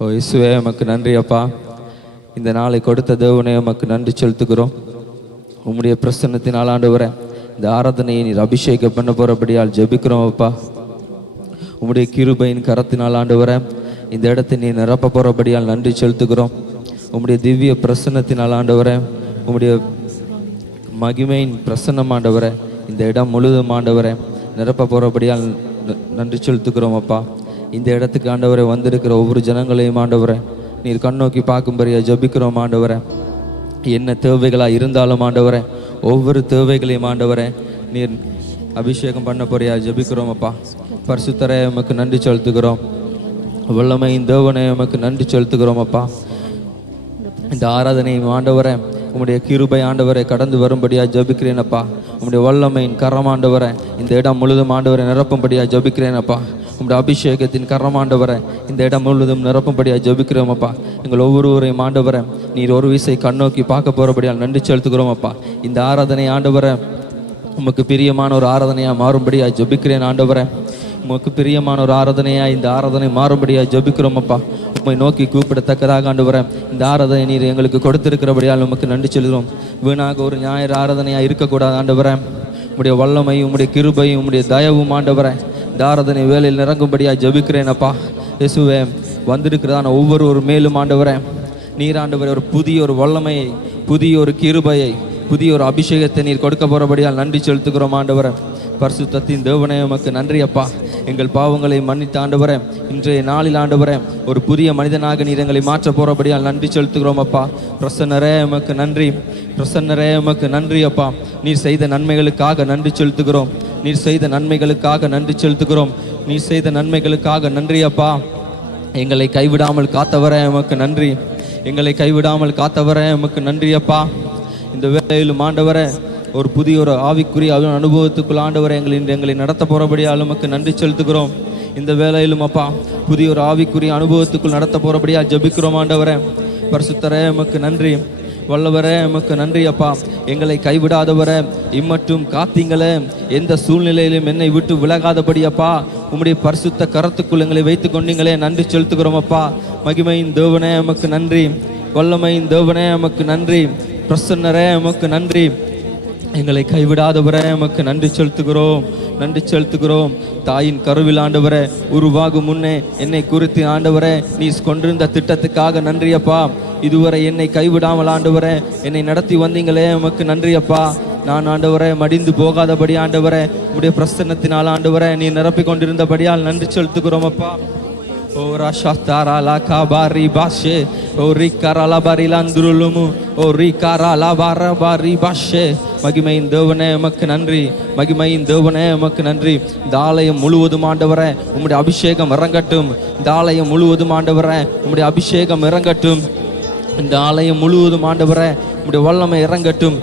ஓ இயேசுவே, உமக்கு நன்றி அப்பா. இந்த நாளை கொடுத்த தேவனே உமக்கு நன்றி செலுத்துகிறோம். உம்முடைய பிரசன்னத்தினால் ஆண்டவரே இந்த ஆராதனையை நீர் அபிஷேகம் பண்ண போகிறபடியால் ஜெபிக்கிறோம் அப்பா. உம்முடைய கிருபையின் கரத்தினால் ஆண்டவரே இந்த இடத்தை நீ நிரப்ப போகிறபடியால் நன்றி செலுத்துகிறோம். உம்முடைய திவ்ய பிரசன்னத்தினால் ஆண்டவரே, உம்முடைய மகிமையின் பிரசன்னம் ஆண்டவரே இந்த இடம் முழுதும் ஆண்டவரே நிரப்ப போகிறபடியால் நன்றி செலுத்துகிறோம் அப்பா. இந்த இடத்துக்கு ஆண்டவரை வந்திருக்கிற ஒவ்வொரு ஜனங்களையும் ஆண்டவரை நீர் கண்ணோக்கி பார்க்கும்படியா ஜபிக்கிறோம் ஆண்டவரை. என்ன தேவைகளாக இருந்தாலும் ஆண்டவரை ஒவ்வொரு தேவைகளையும் ஆண்டவரை நீர் அபிஷேகம் பண்ண போறியா ஜபிக்கிறோம் அப்பா. பரிசுத்தரே உமக்கு நன்றி செலுத்துகிறோம். வல்லமையின் தேவனே உமக்கு நன்றி செலுத்துகிறோம் அப்பா. இந்த ஆராதனையும் ஆண்டவரை உம்முடைய கிருபை ஆண்டவரை கடந்து வரும்படியா ஜபிக்கிறேன் அப்பா. உம்முடைய வல்லமையின் கரம் ஆண்டவரை இந்த இடம் முழுதும் ஆண்டவரை நிரப்பும்படியா ஜபிக்கிறேன் அப்பா. உம்முடைய அபிஷேகத்தின் கரம் ஆண்டவரை இந்த இடம் முழுவதும் நிரப்பும்படியா ஜபிக்கிறோம் அப்பா. எங்கள் ஒவ்வொருவரையும் ஆண்டவரை நீர் ஒரு விசை கண்ணோக்கி பார்க்க போகிறபடியால் நன்றி செலுத்துகிறோம் அப்பா. இந்த ஆராதனை ஆண்டவரை உமக்கு பிரியமான ஒரு ஆராதனையாக மாறும்படியா ஜபிக்கிறேன் ஆண்டவரை. உமக்கு பிரியமான ஒரு ஆராதனையாக இந்த ஆராதனை மாறும்படியாக ஜபிக்கிறோம் அப்பா. உம்மை நோக்கி கூப்பிடத்தக்கதாக ஆண்டவரை இந்த ஆராதனை நீர் எங்களுக்கு கொடுத்திருக்கிறபடியால் உமக்கு நன்றி செலுகிறோம். வீணாக ஒரு ஞாயிறு ஆராதனையாக இருக்கக்கூடாது ஆண்டவரை. உம்முடைய வல்லமையும் உம்முடைய கிருபையும் உம்முடைய தயவும் ஆண்டவரை இந்த ஆராதனை வேலையில் நிறங்கும்படியாக ஜபிக்கிறேன் அப்பா. இயேசுவே, வந்திருக்கிறதான ஒவ்வொரு மேலும் ஆண்டவரை நீர் ஆண்டவரை ஒரு புதிய ஒரு வல்லமையை, புதிய ஒரு கிருபையை, புதிய ஒரு அபிஷேகத்தை நீர் கொடுக்க போகிறபடியால் நன்றி செலுத்துகிறோம் ஆண்டவரை. பரிசுத்தத்தின் தேவனே உமக்கு நன்றி அப்பா. எங்கள் பாவங்களை மன்னித்த ஆண்டவரே இன்றைய நாளில் ஆண்டவரே ஒரு புதிய மனிதனாக நீர் எங்களை மாற்ற போகிறபடியால் நன்றி செலுத்துகிறோம் அப்பா. பிரசன்னரே உமக்கு நன்றி, பிரசன்னரே உமக்கு நன்றி அப்பா. நீர் செய்த நன்மைகளுக்காக நன்றி செலுத்துகிறோம். நீர் செய்த நன்மைகளுக்காக நன்றி செலுத்துகிறோம். நீர் செய்த நன்மைகளுக்காக நன்றி அப்பா. எங்களை கைவிடாமல் காத்தவரே உமக்கு நன்றி. எங்களை கைவிடாமல் காத்தவரே உமக்கு நன்றி அப்பா. இந்த வேளையிலும் ஆண்டவரே ஒரு புதிய ஒரு ஆவிக்குரிய அனுபவத்துக்குள் ஆண்டவரை எங்களை நடத்த போகிறபடியால் உமக்கு நன்றி செலுத்துகிறோம். இந்த வேளையிலும் அப்பா புதிய ஒரு ஆவிக்குரிய அனுபவத்துக்குள் நடத்த போகிறபடியா ஜபிக்கிறோம் ஆண்டவரே. பரிசுத்தரே உமக்கு நன்றி. வல்லவரே உமக்கு நன்றி அப்பா. எங்களை கைவிடாதவரே, இம்மட்டும் காத்தீங்களே, எந்த சூழ்நிலையிலும் என்னை விட்டு விலகாதபடி அப்பா உம்முடைய பரிசுத்த கரத்துக்குள் எங்களை வைத்து கொண்டீங்களே, நன்றி செலுத்துகிறோம் அப்பா. மகிமையின் தேவனே உமக்கு நன்றி. வல்லமையின் தேவனே உமக்கு நன்றி. பிரசன்னரே உமக்கு நன்றி. எங்களை கைவிடாதவரே உமக்கு நன்றி செலுத்துகிறோம், நன்றி செலுத்துகிறோம். தாயின் கருவில் ஆண்டவரே உருவாகும் முன்னே என்னை குறித்து ஆண்டவரே நீ கொண்டிருந்த திட்டத்துக்காக நன்றி அப்பா. இதுவரை என்னை கைவிடாமல் ஆண்டவரே என்னை நடத்தி வந்தீங்களே உமக்கு நன்றி அப்பா. நான் ஆண்டவரே மடிந்து போகாதபடி ஆண்டவரே உடைய பிரசன்னத்தினால் ஆண்டவரே நீ நிரப்பி கொண்டிருந்தபடியால் நன்றி செலுத்துகிறோம் அப்பா. ஓ ராஷா தாராலா காபாரி பாஷே ஓ ரிகாராலா பாரிலாந்துருலுமு ஓ ரிகாராலா பாரபாரி பாஷே. மகிமையின் தேவனே உமக்கு நன்றி, மகிமையின் தேவனே உமக்கு நன்றி. இந்த ஆலயம் முழுவதும் ஆண்டவரே உம்முடைய அபிஷேகம் இறங்கட்டும். இந்த ஆலயம் முழுவதும் ஆண்டவரே உம்முடைய அபிஷேகம் இறங்கட்டும். இந்த ஆலயம் முழுவதும் ஆண்டவரே உம்முடைய வல்லமை இறங்கட்டும்.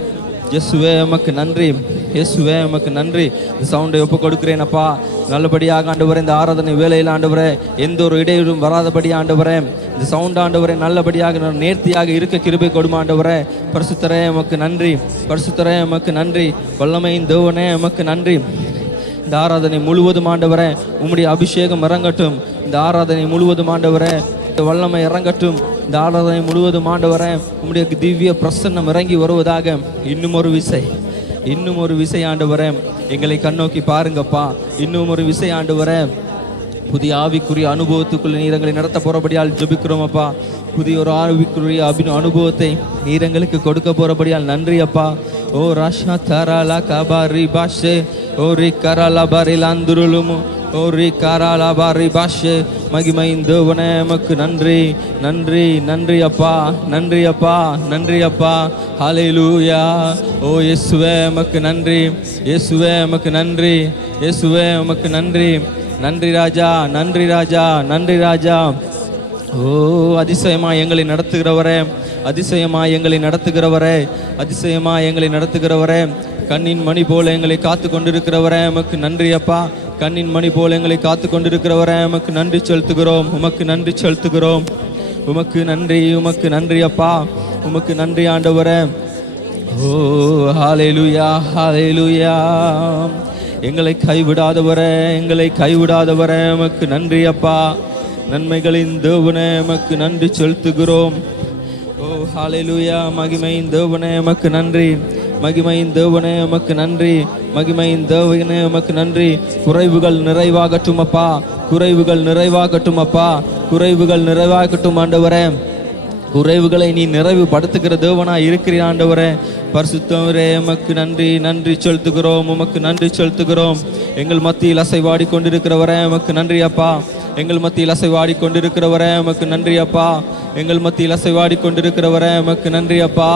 இயேசுவே உமக்கு நன்றி, இயேசுவே உமக்கு நன்றி. இந்த சவுண்டை ஒப்பு கொடுக்கிறேன் அப்பா. நல்லபடியாக ஆண்டவரே இந்த ஆராதனை வேலையில் ஆண்டவரே எந்த ஒரு இடையூறும் வராதபடி ஆண்டவரே இந்த சவுண்ட் ஆண்டவரே நல்லபடியாக நேர்த்தியாக இருக்க கிருபை கொடுமா ஆண்டவரே. பரிசுத்தரே உமக்கு நன்றி, பரிசுத்தரே உமக்கு நன்றி. வல்லமையின் தேவனே உமக்கு நன்றி. இந்த ஆராதனை முழுவதும் ஆண்டவரே உம்முடைய அபிஷேகம் இறங்கட்டும். இந்த ஆராதனை முழுவதும் ஆண்டவரே வல்லமை இறங்கட்டும். இந்த ஆராதனை முழுவதும் ஆண்டவரே உம்முடைய திவ்ய பிரசன்னம் இறங்கி வருவதாக. இன்னும் ஒரு விசை, இன்னும் ஒரு விசை ஆண்டவரே எங்களை கண்ணோக்கி பாருங்கப்பா. இன்னும் ஒரு விசை ஆண்டவரே புதிய ஆவிக்குரிய அனுபவத்துக்குள்ள நீரங்களை நடத்த போறபடியால் ஜெபிக்கிறோம் அப்பா. புதிய ஒரு ஆவிக்குரிய அனுபவத்தை நீரங்களுக்கு கொடுக்க போறபடியால் நன்றி அப்பா. ஓ ராஷா தாராலா காபாரி பாஷே ஓ ரிகாராலா பாரிலாந்துருலுமு ஓ ரிகாராலா பாரி பாஷே. மகிமையின் தேவனே உமக்கு நன்றி, நன்றி, நன்றி அப்பா, நன்றி அப்பா, நன்றி அப்பா. ஹல்லேலூயா. ஓ இயேசுவே உமக்கு நன்றி, இயேசுவே உமக்கு நன்றி, இயேசுவே உமக்கு நன்றி. நன்றி ராஜா, நன்றி ராஜா, நன்றி ராஜா. ஓ அதிசயமா எங்களை நடத்துகிறவரே, அதிசயமா எங்களை நடத்துகிறவரே, அதிசயமா எங்களை நடத்துகிறவரே. கண்ணின் மணி போல எங்களை காத்து கொண்டிருக்கிறவரே உமக்கு நன்றி அப்பா. கண்ணின் மணி போல எங்களை காத்து கொண்டிருக்கிறவரே உமக்கு நன்றி செலுத்துகிறோம், உமக்கு நன்றி செலுத்துகிறோம். உமக்கு நன்றி, உமக்கு நன்றி அப்பா, உமக்கு நன்றி ஆண்டவரே. ஓ ஹல்லேலூயா, ஹல்லேலூயா. எங்களை கைவிடாதவரே, எங்களை கைவிடாதவரே உமக்கு நன்றி அப்பா. நன்மைகளின் தேவனே உமக்கு நன்றி செலுத்துகிறோம். ஓ ஹalleluya. மகிமையின் தேவனே உமக்கு நன்றி. மகிமையின் தேவனே உமக்கு நன்றி. மகிமையின் தேவனே உமக்கு நன்றி. குறைவுகள் நிறைவாகட்டும் அப்பா. குறைவுகள் நிறைவாகட்டும் அப்பா. குறைவுகள் நிறைவாகட்டும் ஆண்டவரே. குறைவுகளை நீ நிறைவுபடுத்துகிற தேவனா இருக்கிறீர் ஆண்டவரே. பரிசுத்தவரே உமக்கு நன்றி. நன்றி செலுத்துகிறோம். உமக்கு நன்றி செலுத்துகிறோம். எங்கள் மத்தியில் அசைவாடி கொண்டிருக்கிறவரே உமக்கு நன்றி அப்பா. எங்கள் மத்தியில் அசைவாடி கொண்டிருக்கிறவரே உமக்கு நன்றி அப்பா. எங்கள் மத்தியில் அசைவாடி கொண்டிருக்கிறவரே உமக்கு நன்றி அப்பா.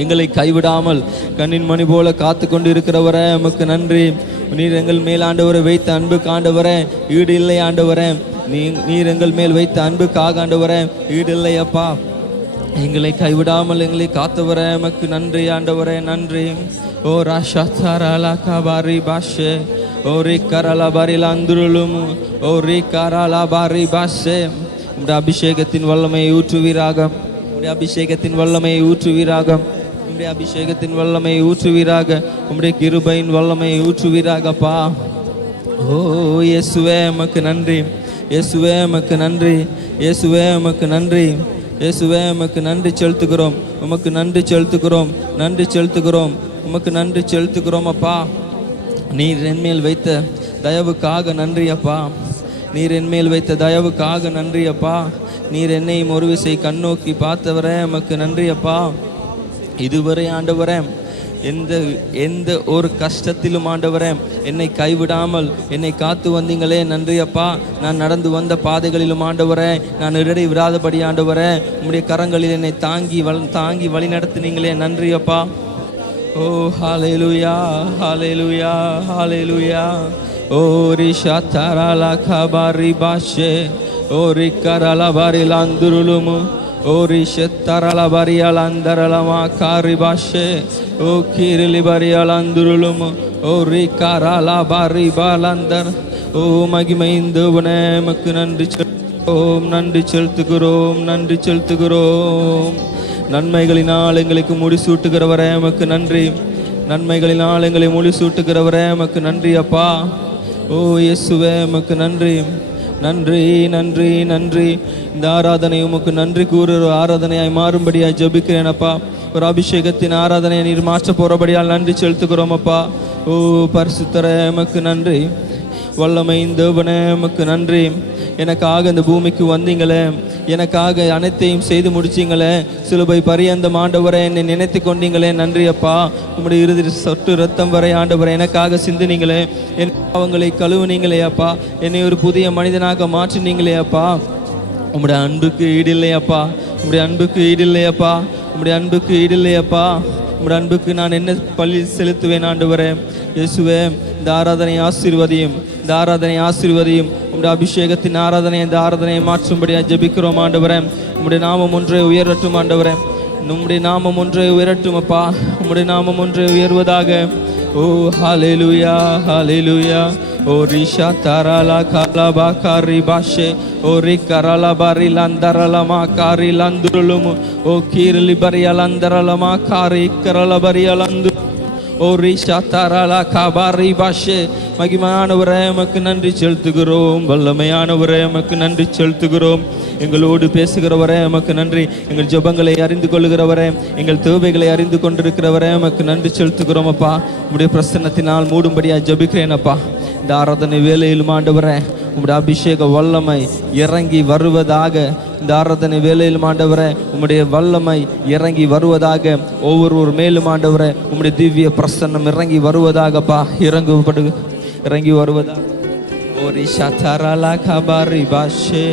எங்களை கைவிடாமல் கண்ணின் மணி போல காத்து கொண்டு இருக்கிறவரே உமக்கு நன்றி. நீர் எங்கள் மேல் ஆண்டவரை வைத்த அன்புக்கு ஆண்டவரே ஈடு இல்லை ஆண்டவரே. நீர் எங்கள் மேல் வைத்த அன்புக்காக ஆண்டவரே ஈடு இல்லை அப்பா. எங்களை கைவிடாமல் எங்களை காத்தவரே உமக்கு நன்றி ஆண்டவரே. நன்றி. ஓ ராஷா தாராலா காபாரி பாஷே ஓ ரீ கரலா பாரிலா அந்துருளும் ஓ ரீ கரலா பாரி பாஷே. உம்முடைய அபிஷேகத்தின் வல்லமையை ஊற்றுவீராக. உம்முடைய அபிஷேகத்தின் வல்லமையை ஊற்றுவீராக. உம்முடைய அபிஷேகத்தின் வல்லமையை ஊற்றுவீராக. உம்முடைய கிருபையின் வல்லமையை ஊற்றுவீராகப்பா. ஓ இயேசுவே உமக்கு நன்றி. இயேசுவே உமக்கு நன்றி. இயேசுவே உமக்கு நன்றி. இயேசுவே உமக்கு நன்றி செலுத்துகிறோம். உமக்கு நன்றி செலுத்துகிறோம். நன்றி செலுத்துகிறோம். உமக்கு நன்றி செலுத்துகிறோம் அப்பா. நீர் என்மேல் வைத்த தயவுக்காக நன்றி அப்பா. நீர் என்மேல் வைத்த தயவுக்காக நன்றி அப்பா. நீர் என்னையும் ஒரு விசை கண்ணோக்கி பார்த்தவரே உமக்கு நன்றி அப்பா. இதுவரை ஆண்டவரே எந்த ஒரு கஷ்டத்திலும் ஆண்டவரே என்னை கைவிடாமல் என்னை காத்து வந்தீங்களே நன்றி அப்பா. நான் நடந்து வந்த பாதைகளிலும் ஆண்டவரே நான் இடறி விடாதபடி ஆண்டவரே உம்முடைய கரங்களில் என்னை தாங்கி வழி நடத்தினீங்களே நன்றி அப்பா. ஓ ஹalleluya ஹalleluya ஹalleluya. ஓ ரிஷா தாராலா கபாரி பாஷே ஓ ரிகரலா பாரிலாந்துருலுமு ஓ ரிஷத்தரலா பாரியாலந்தரலமா காரி பாஷே ஓ கிரிலி பாரியாலந்துருலுமு ஓ ரிகரலா பாரி பாலந்தர். ஓ மகிமையின் தேவனே உமக்கு நன்றி செலுத்துகிறோம். நன்றி செலுத்துகிறோம். நன்றி செலுத்துகிறோம். நன்மைகளினால் எங்களுக்கு முடிசூட்டுகிறவரே உமக்கு நன்றி. நன்மைகளினால் எங்களை முடிசூட்டுகிறவரே உமக்கு நன்றி அப்பா. ஓ இயேசுவே உமக்கு நன்றி. நன்றி நன்றி நன்றி. இந்த ஆராதனை உமக்கு நன்றி கூறுகிற ஆராதனையாய் மாறும்படியாய் ஜெபிக்கிறேன் அப்பா. ஒரு அபிஷேகத்தின் ஆராதனையை நீர் மாற்ற போறபடியால் நன்றி செலுத்துகிறோம் அப்பா. ஓ பரிசுத்தரே உமக்கு நன்றி. வல்லமையின் தேவனே உமக்கு நன்றி. எனக்காக இந்த பூமிக்கு வந்தீங்களே. எனக்காக அனைத்தையும் செய்து முடிச்சிங்களே. சிலுவை பரியந்தம் ஆண்டவரை என்னை நினைத்து கொண்டீங்களே நன்றி அப்பா. உம்முடைய இறுதி சொட்டு ரத்தம் வரை ஆண்டவரை எனக்காக சிந்தினீங்களே. என் பாவங்களை கழுவுனீங்களே அப்பா. என்னை ஒரு புதிய மனிதனாக மாற்றினீங்களே அப்பா. உம்முடைய அன்புக்கு ஈடில்லையப்பா. உம்முடைய அன்புக்கு ஈடில்லையப்பா. உம்முடைய அன்புக்கு ஈடில்லையப்பா. உம்முடைய அன்புக்கு நான் என்ன பள்ளி செலுத்துவேன் ஆண்டவரே. இயேசுவே இந்த ஆராதனை ஆசீர்வதியும். இந்த ஆராதனை ஆசீர்வதியும். உம்முடைய அபிஷேகத்தின் ஆராதனை இந்த ஆராதனையை மாற்றும்படியாக ஜெபிக்கிறோம் ஆண்டவரே. உம்முடைய நாமம் ஒன்றே உயரட்டும் ஆண்டவரே. உம்முடைய நாமம் ஒன்றே உயரட்டும் அப்பா. உம்முடைய நாமம் ஒன்றே உயர்வதாக. ஓ ஹalleluya ஹalleluya. ஓ ரிஷா தாராலா காலாபா காரி பாஷே ஓ ரி கரலா பாரி லந்தரலமா காரி லந்துருலும் ஓ கீரலி பரியலந்தரலமா காரி கரல பரியலந்து ஓ ரிஷா தாராலா காபாரி பாஷே. மகிமையானவரே உமக்கு நன்றி செலுத்துகிறோம். வல்லமையானவரே உமக்கு நன்றி செலுத்துகிறோம். எங்களோடு பேசுகிறவரே உமக்கு நன்றி. எங்கள் ஜெபங்களை அறிந்து கொள்ளுகிறவரே, எங்கள் தேவைகளை அறிந்து கொண்டிருக்கிறவரே உமக்கு நன்றி செலுத்துகிறோம் அப்பா. உம்முடைய பிரசன்னத்தினால் மூடும்படியாக ஜெபிக்கிறேன் அப்பா. இந்த ஆராதனை வேலையிலும் ஆண்டவரே உம்முடைய அபிஷேக வல்லமை இறங்கி வருவதாக. இந்த ஆராதனை வேலையிலும் ஆண்டவரே உம்முடைய வல்லமை இறங்கி வருவதாக. ஒவ்வொரு மேலும் ஆண்டவரே உம்முடைய திவ்ய பிரசன்னம் இறங்கி வருவதாகப்பா. இறங்கி வருவதாக. ஓரி ஷாத்தாராலா கபாரி பாஷே.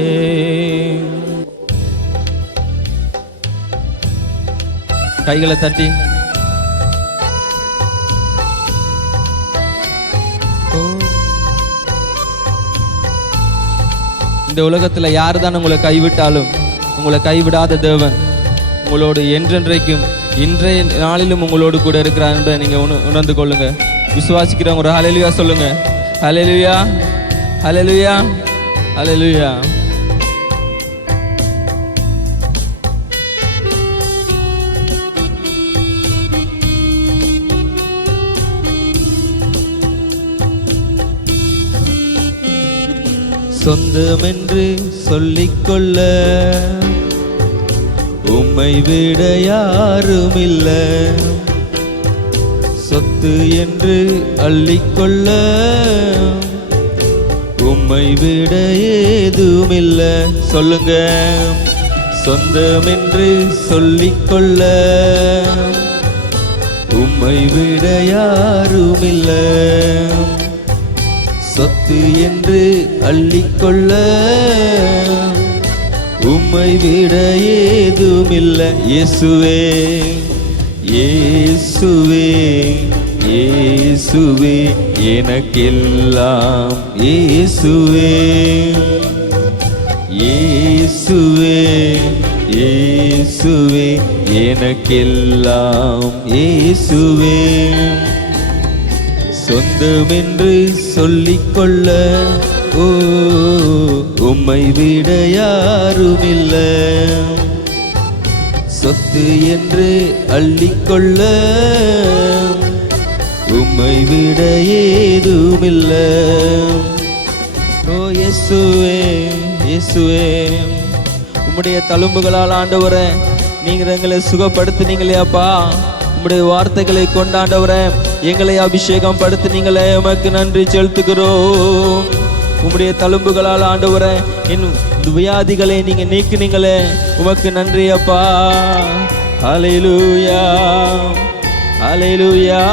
கைகளை தட்டி இந்த உலகத்தில் யார் தான் உங்களை கைவிட்டாலும் உங்களை கைவிடாத தேவன் உங்களோடு என்றென்றைக்கும் இன்றைய நாளிலும் உங்களோடு கூட இருக்கிறார் என்பதை நீங்கள் உணர்ந்து கொள்ளுங்க. விசுவாசிக்கிறவங்க ஒரு ஹல்லேலூயா சொல்லுங்க. ஹல்லேலூயா ஹல்லேலூயா ஹல்லேலூயா. சொந்தமென்று சொல்லிக்கொள்ள உம்மை விட யாருமில்ல. சொத்து என்று அள்ளிக்கொள்ள உம்மை விட ஏதுமில்ல. சொல்லுங்க, சொந்தமென்று சொல்லிக்கொள்ள உம்மை விட யாருமில்ல. சொத்து என்று அள்ளிக்கொள்ள உம்மை விட ஏதுமில்ல. இயேசுவே இயேசுவே இயேசுவே எனக்கெல்லாம். இயேசுவே இயேசுவே இயேசுவே எனக்கெல்லாம். இயேசுவே சொந்தமென்று சொல்லிக்கொள்ள உம்மை விட யாருமில்ல. சொத்து என்று அள்ளிக்கொள்ள உம்மை விட ஏதுமில்ல. ஓ இயேசுவே இயேசுவே, உம்முடைய தழும்புகளால் ஆண்டவரே நீங்கள் எங்களை சுகப்படுத்தினீங்களே அப்பா. உம்முடைய வார்த்தைகளை கொண்டாண்டவரே எங்களை அபிஷேகம் படுத்தினீங்களே, உமக்கு நன்றி செலுத்துகிறோம். உம்முடைய தழும்புகளால் ஆண்டவரே என் வியாதிகளை நீங்க நீக்கினீங்களே, உமக்கு நன்றி அப்பா. ஹல்லேலூயா ஹல்லேலூயா.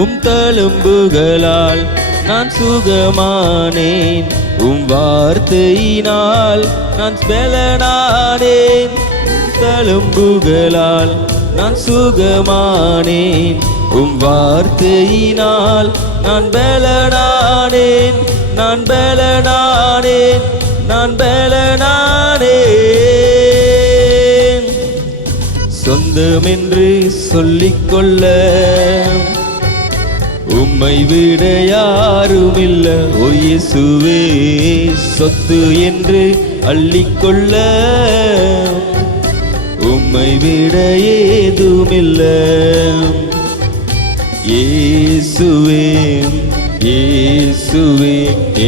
உம் தழும்புகளால் நான் சுகமானேன், உம் வார்த்தையினால் நான் பலனானேன். தழும்புகளால் நான் சுகமானேன், உம் வார்த்தையினால் நான் பலனானேன். நான் பலனானேன், நான் பலனானேன். சொந்தமென்று சொல்லிக்கொள்ள உம்மை விட யாருமில்ல. ஓ இயேசுவே, சொத்து என்று அள்ளிக்கொள்ள உம்மை விட ஏதுமில்ல. இயேசுவே இயேசுவே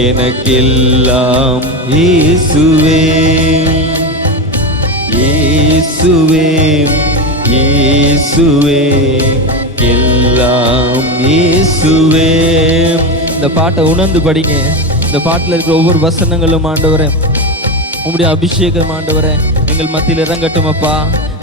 எனக்கெல்லாம். இயேசுவே இயேசுவே இயேசுவே எல்லாம். இயேசுவே. இந்த பாட்டை உணர்ந்து படிங்க. இந்த பாட்டில் இருக்கிற ஒவ்வொரு வசனங்களும் ஆண்டவரே உம்முடைய அபிஷேகம் ஆண்டவரே எங்கள் மத்தியில் இறங்கட்டும் அப்பா.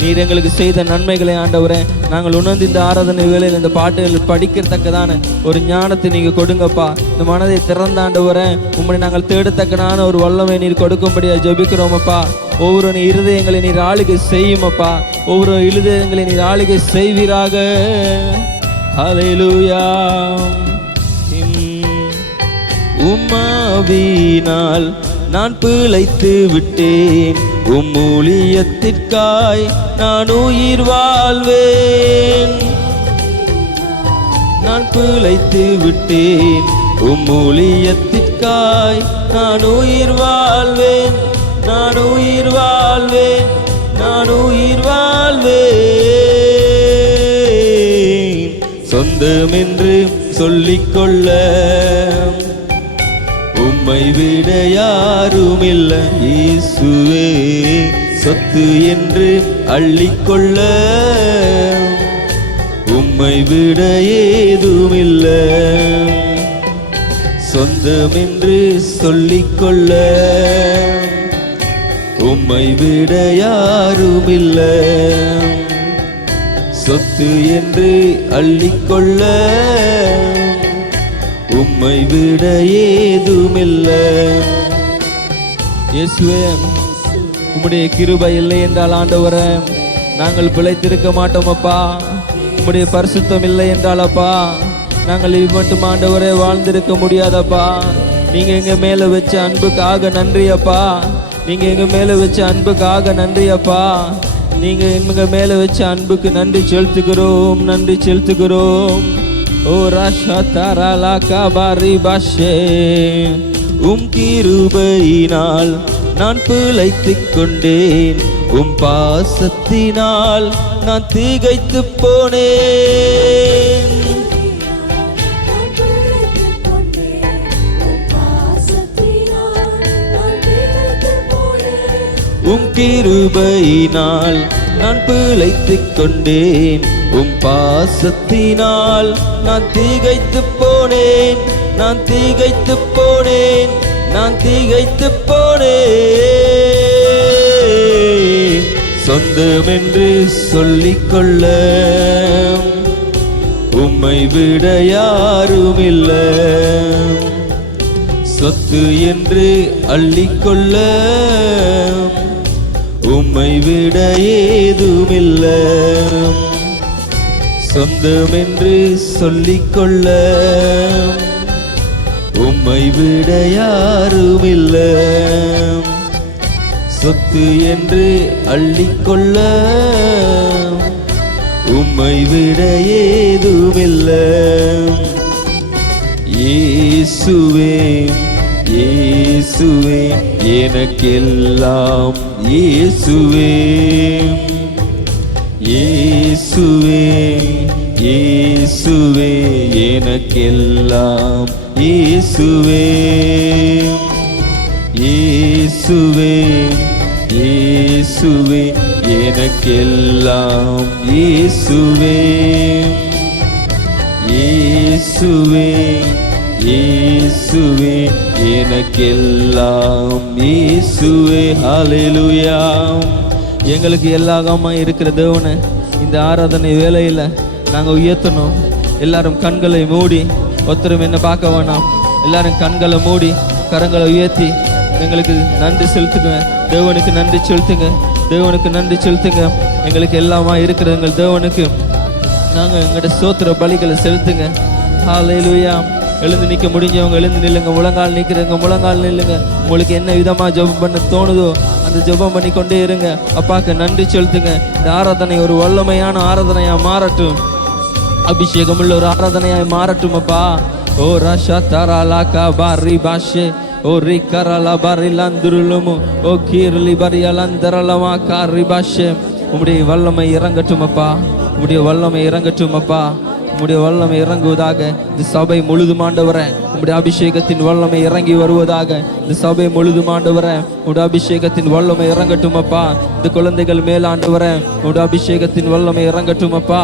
நீர் எங்களுக்கு செய்த நன்மைகளை ஆண்டவரே நாங்கள் உணர்ந்து இந்த ஆராதனை வேளையில் இந்த பாட்டுகள் படிக்கிறத்தக்கதான ஒரு ஞானத்தை நீங்கள் கொடுங்கப்பா. இந்த மனதை திறந்த ஆண்டவரே உம்மை நாங்கள் தேடத்தக்கதான ஒரு வல்லமை நீர் கொடுக்கும்படியா ஜெபிக்கிறோமப்பா. ஒவ்வொரு இருதயங்களை நீர் ஆளுகை செய்யுமப்பா. ஒவ்வொரு இருதயங்களை நீர் ஆளுகை செய்வீராக. ஹல்லேலூயா. உம்மாவினால் நான் பிழைத்து விட்டேன், உம் ஊழியத்திற்காய் நான் உயிர் வாழ்வேன். நான் பிழைத்து விட்டேன், உம் ஊழியத்திற்காய் நான் உயிர் வாழ்வேன். நான் உயிர் வாழ்வேன், நான் உயிர் வாழ்வேன். சொந்தமென்று சொல்லிக்கொள்ள உம்மை விட யாருமில்ல. இயேசுவே, சொத்து என்று அள்ளிக்கொள்ள உம்மை விட ஏதுமில்ல. சொந்தமென்று சொல்லிக்கொள்ள உம்மை விட யாருமில்ல. சொத்து என்று அள்ளிக்கொள்ள உம்மை விட ஏதுமில்ல. இயேசுவே, உம்முடைய கிருபை இல்லை என்றால் ஆண்டவரே நாங்கள் பிழைத்திருக்க மாட்டோம் அப்பா. உம்முடைய பரிசுத்தம் இல்லை என்றால் அப்பா நாங்கள் மட்டும் ஆண்டவரே வாழ்ந்திருக்க முடியாதப்பா. நீங்க எங்க மேல வச்ச அன்புக்காக நன்றி அப்பா. நீங்க எங்க மேல வச்ச அன்புக்காக நன்றி அப்பா. நீங்க எங்க மேல வச்ச அன்புக்கு நன்றி செலுத்துகிறோம், நன்றி செலுத்துகிறோம். ஓ ராஷா தாராலா காபாரி பாஷே, உம் கிருபையினால் நான் பிழைத்துக் கொண்டேன், உம் பாசத்தினால் நான் திகைத்து போனேன். உம் கிருபையினால் நான் பிழைத்துக் கொண்டேன். உம் பாசத்தினால் நான் திகைத்து போனேன். நான் திகைத்து போனேன். நான் திகைத்து போனேன். சொந்தமென்று சொல்லிக்கொள்ள உம்மை விட யாருமில்ல. சொத்து என்று அள்ளிக்கொள்ள உம்மை விட ஏதுமில்ல. சொந்தமென்று சொல்லிக்கொள்ள உம்மை விட யாருமில்ல. சொத்து என்று அள்ளிக்கொள்ள உம்மை விட ஏதுமில்ல. இயேசுவே இயேசுவே எனக்கெல்லாம் இயேசுவே. இயேசுவே இயேசுவே எனக்கெல்லாம் இயேசுவே. இயேசுவே இயேசுவே எனக்கெல்லாம் இயேசுவே. இயேசுவே இயேசுவே எனக்கெல்லாம் இயேசுவே. ஹல்லேலூயா. எங்களுக்கு எல்லாகமா இருக்கிற தேவனை இந்த ஆராதனை வேளையில் நாங்கள் உயர்த்தணும். எல்லாரும் கண்களை மூடி, ஒருத்தரும் என்ன பார்க்க வேணாம், எல்லாரும் கண்களை மூடி கரங்களை உயர்த்தி எங்களுக்கு நன்றி செலுத்துங்க. தேவனுக்கு நன்றி செலுத்துங்க. தேவனுக்கு நன்றி செலுத்துங்க. எங்களுக்கு எல்லாமா இருக்கிற எங்கள் தேவனுக்கு நாங்கள் எங்களோட ஸ்தோத்திர பலிகளை செலுத்துங்க. ஹல்லேலூயா. எழுந்து நிற்க முடிஞ்சவங்க எழுந்து நில்லுங்க. முழங்கால் நிற்கிறவங்க முழங்கால் நில்லுங்க. உங்களுக்கு என்ன விதமாக ஜெபம் பண்ண தோணுதோ அந்த ஜெபம் பண்ணி கொண்டே இருங்க. அப்பாவுக்கு நன்றி செலுத்துங்க. இந்த ஆராதனை ஒரு வல்லமையான ஆராதனையாக மாறட்டும். அபிஷேகம் உள்ள ஒரு ஆராதனையாய் மாறட்டும் அப்பா. ஓ ராஷா தாரா லாக்கா பாரி பாஷே ஓ ரி கரலா பாரி லந்துருலுமு ஓ கீரலி பரியலந்தரலமா காரி பாஷே. உம்முடைய வல்லமை இறங்கட்டும் அப்பா. உம்முடைய வல்லமை இறங்கட்டும் அப்பா. உம்முடைய வல்லமை இறங்குவதாக இந்த சபை முழுதும் ஆண்டவரே. உம்முடைய அபிஷேகத்தின் வல்லமை இறங்கி வருவதாக இந்த சபை முழுதும் ஆண்டவரே. உம்முடைய அபிஷேகத்தின் வல்லமை இறங்கட்டும் அப்பா. இந்த குழந்தைகள் மேல் ஆண்டவரே உம்முடைய அபிஷேகத்தின் வல்லமை இறங்கட்டும் அப்பா.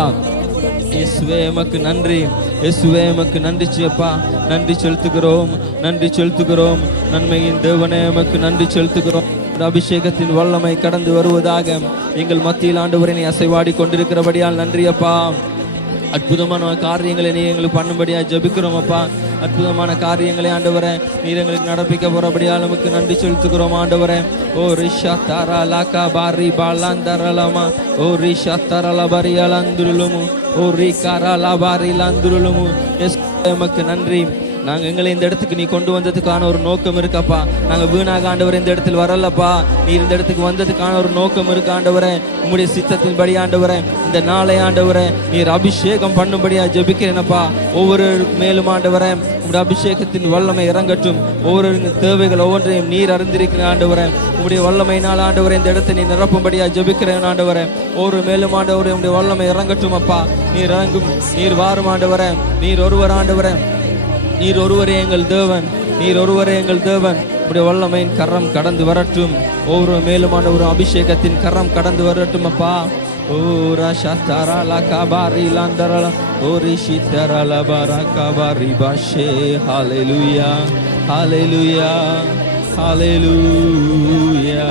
இயேசுவே எமக்கு நன்றி. இயேசுவே எமக்கு நன்றி அப்பா. நன்றி செலுத்துகிறோம். நன்றி செலுத்துகிறோம். நன்மையின் தேவனே எமக்கு நன்றி செலுத்துகிறோம். அபிஷேகத்தின் வல்லமை கடந்து வருவதாக எங்கள் மத்தியில் ஆண்டவரை நீ அசைவாடி கொண்டிருக்கிறபடியால் நன்றி அப்பா. அற்புதமான காரியங்களை நீ எங்களுக்கு பண்ணும்படியா ஜெபிக்கிறோம் அப்பா. அற்புதமான காரியங்களை ஆண்டவரே நீர் எங்களுக்கு நடப்பிக்க போறபடியால் நமக்கு நன்றி செலுத்துகிறோம் ஆண்டவரே. ஓ ரிஷா தாரா லாக்கா பாரி பாலாந்தரலமா ஓ ரிஷா தாரலா பாரி அலந்துருலுமு ஓ ரி காரா லா பாரி லந்துருலுமு. எமக்கு நன்றி. நாங்கள் எங்களை இந்த இடத்துக்கு நீ கொண்டு வந்ததுக்கான ஒரு நோக்கம் இருக்கப்பா. நாங்கள் வீணாக ஆண்டவரை இந்த இடத்தில் வரலப்பா. நீர் இந்த இடத்துக்கு வந்ததுக்கான ஒரு நோக்கம் இருக்கு ஆண்டவரே. உம்முடைய சித்தத்தின் படி ஆண்டவரே இந்த நாளை ஆண்டவரே நீர் அபிஷேகம் பண்ணும்படியா ஜெபிக்கிறேனப்பா. ஒவ்வொரு மேலும் ஆண்டவரே உம்முடைய அபிஷேகத்தின் வல்லமை இறங்கட்டும். ஒவ்வொரு தேவைகள் ஒவ்வொன்றையும் நீர் அறிந்திருக்கிற ஆண்டவரே. உம்முடைய வல்லமையினால் ஆண்டவரே இந்த இடத்தை நீ நிரப்பும்படியா ஜெபிக்கிறேன் ஆண்டவரே. ஒவ்வொரு மேலும் ஆண்டவரே உம்முடைய வல்லமை இறங்கட்டும் அப்பா. நீர் இறங்கும். நீர் வாரும் ஆண்டவரே. நீர் ஒருவர் ஆண்டவரே. நீர் ஒருவரே எங்கள் தேவன். நீர் ஒருவரே எங்கள் தேவன். உடைய வல்லமையின் கரம் கடந்து வரட்டும். ஒவ்வொரு மேலுமான ஒரு அபிஷேகத்தின் கரம் கடந்து வரட்டும் அப்பா. ஓ ராஷா தாரா லா காபாரி லாந்தரலா ஓ ரிஷி தாரா லா பாரா காபாரி பாஷே. ஹல்லேலூயா ஹல்லேலூயா ஹல்லேலூயா.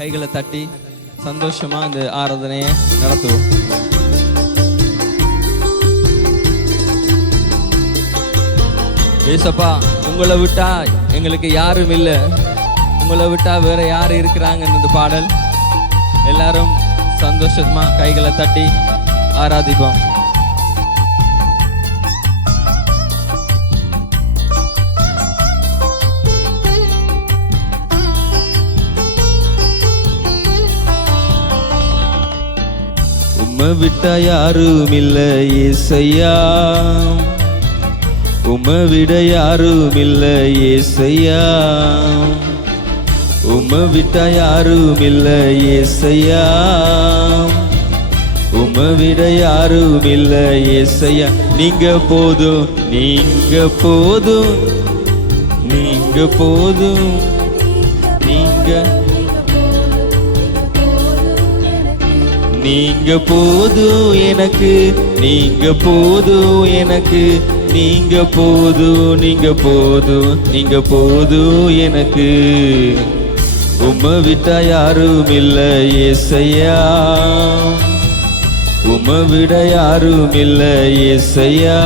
கைகளை தட்டி சந்தோஷமா இந்த ஆராதனையை நடத்துவோம். ஏசப்பா உங்களை விட்டா எங்களுக்கு யாரும் இல்லை. உங்களை விட்டா வேற யாரு இருக்கிறாங்கன்னு இந்த பாடல் எல்லாரும் சந்தோஷமா கைகளை தட்டி ஆராதிப்போம். உம்மை விட்டா யாரும் இல்லை ஏசையா. உம்மை விட யாரும் இல்லை ஏசையா. உம்மை விட்டா யாரும் இல்லை ஏசையா. உம்மை விட யாரும் இல்லை ஏசையா. நீங்க போதும் நீங்க போதும் நீங்க போதும், நீங்க நீங்க போதும் எனக்கு, நீங்க போதும் எனக்கு, நீங்க போதும், நீங்க போதும், நீங்க போதும் எனக்கு. உம்மை விட்டா யாரும் இல்ல ஏசையா, உம்மை விட யாரும் இல்ல ஏசையா,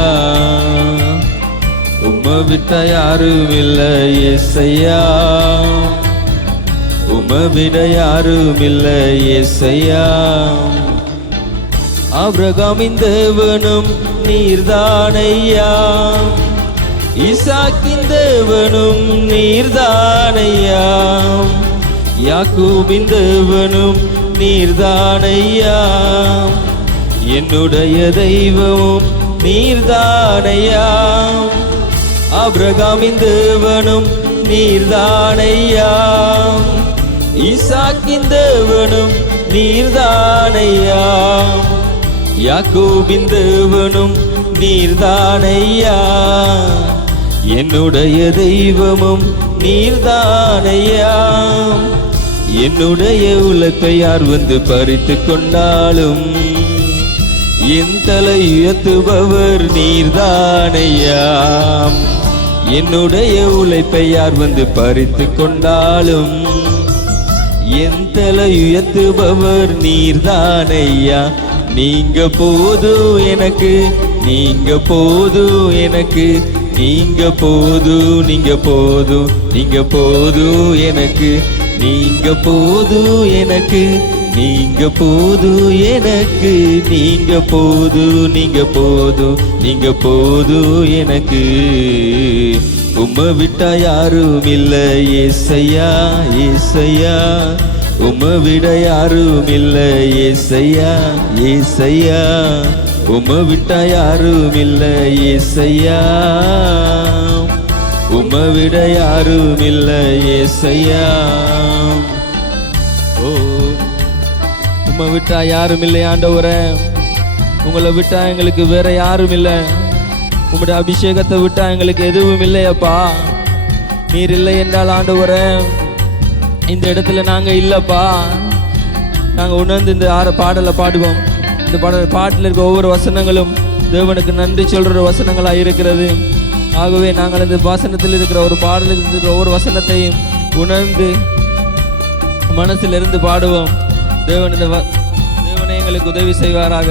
உம்மை விட்டா யாரும் இல்ல ஏசையா, உம்மை விட யாரும் இல்ல ஏசையா. ஆபிரகாமின் தேவனும் நீர்தானையா, ஈசாக்கின் தேவனும் நீர்தானையா, யாக்கோபின் தேவனும் நீர்தானையா, என்னுடைய தெய்வமும் நீர்தானையா. ஆபிரகாமின் தேவனும் நீர்தானையா, ஈசாக்கின் தேவனும் நீர்தானையா, யாக்கோபின் தேவனும் நீர்தானையா, என்னுடைய தெய்வமும் நீர்தானையா. என்னுடைய உழைப்பை யார் வந்து பறித்து கொண்டாலும் என் தலை உயர்த்துபவர் நீர்தானையா. என்னுடைய உழைப்பை யார் வந்து பறித்து கொண்டாலும் என் தலை உயர்த்துபவர் நீர்தானையா. நீங்க போதும் எனக்கு, நீங்க போதும் எனக்கு, நீங்க போதும், நீங்க போதும், நீங்க போதும் எனக்கு, நீங்க போதும் எனக்கு, நீங்க போதும் எனக்கு, நீங்க போதும், நீங்க போதும், நீங்க போதும் எனக்கு. உம்மை விட்டா யாரும் இல்ல ஏசையா, ஏசையா, உம்மை விட யாரும் இல்ல ஏசையா, ஏசையா, உம்மை விட்டா யாரும் இல்ல ஏசையா, உம்மை விட யாரும் இல்ல ஏசையா. ஓ, உம்மை விட்டா யாரும் இல்லை ஆண்டவரே, உங்களை விட்டா எங்களுக்கு வேற யாரும் இல்லை, உங்களுடைய அபிஷேகத்தை விட்டா எங்களுக்கு எதுவும் இல்லையப்பா. நீர் இல்லை என்றால் ஆண்டவரே இந்த இடத்துல நாங்கள் இல்லைப்பா. நாங்கள் உணர்ந்து இந்த பாடலை பாடுவோம். இந்த பாட்டில் இருக்க ஒவ்வொரு வசனங்களும் தேவனுக்கு நன்றி சொல்கிற வசனங்களாக இருக்கிறது. ஆகவே நாங்கள் இந்த வசனத்தில் இருக்கிற ஒரு பாடலில் இருக்கிற ஒவ்வொரு வசனத்தையும் உணர்ந்து மனசிலிருந்து பாடுவோம். தேவனை எங்களுக்கு உதவி செய்வாராக.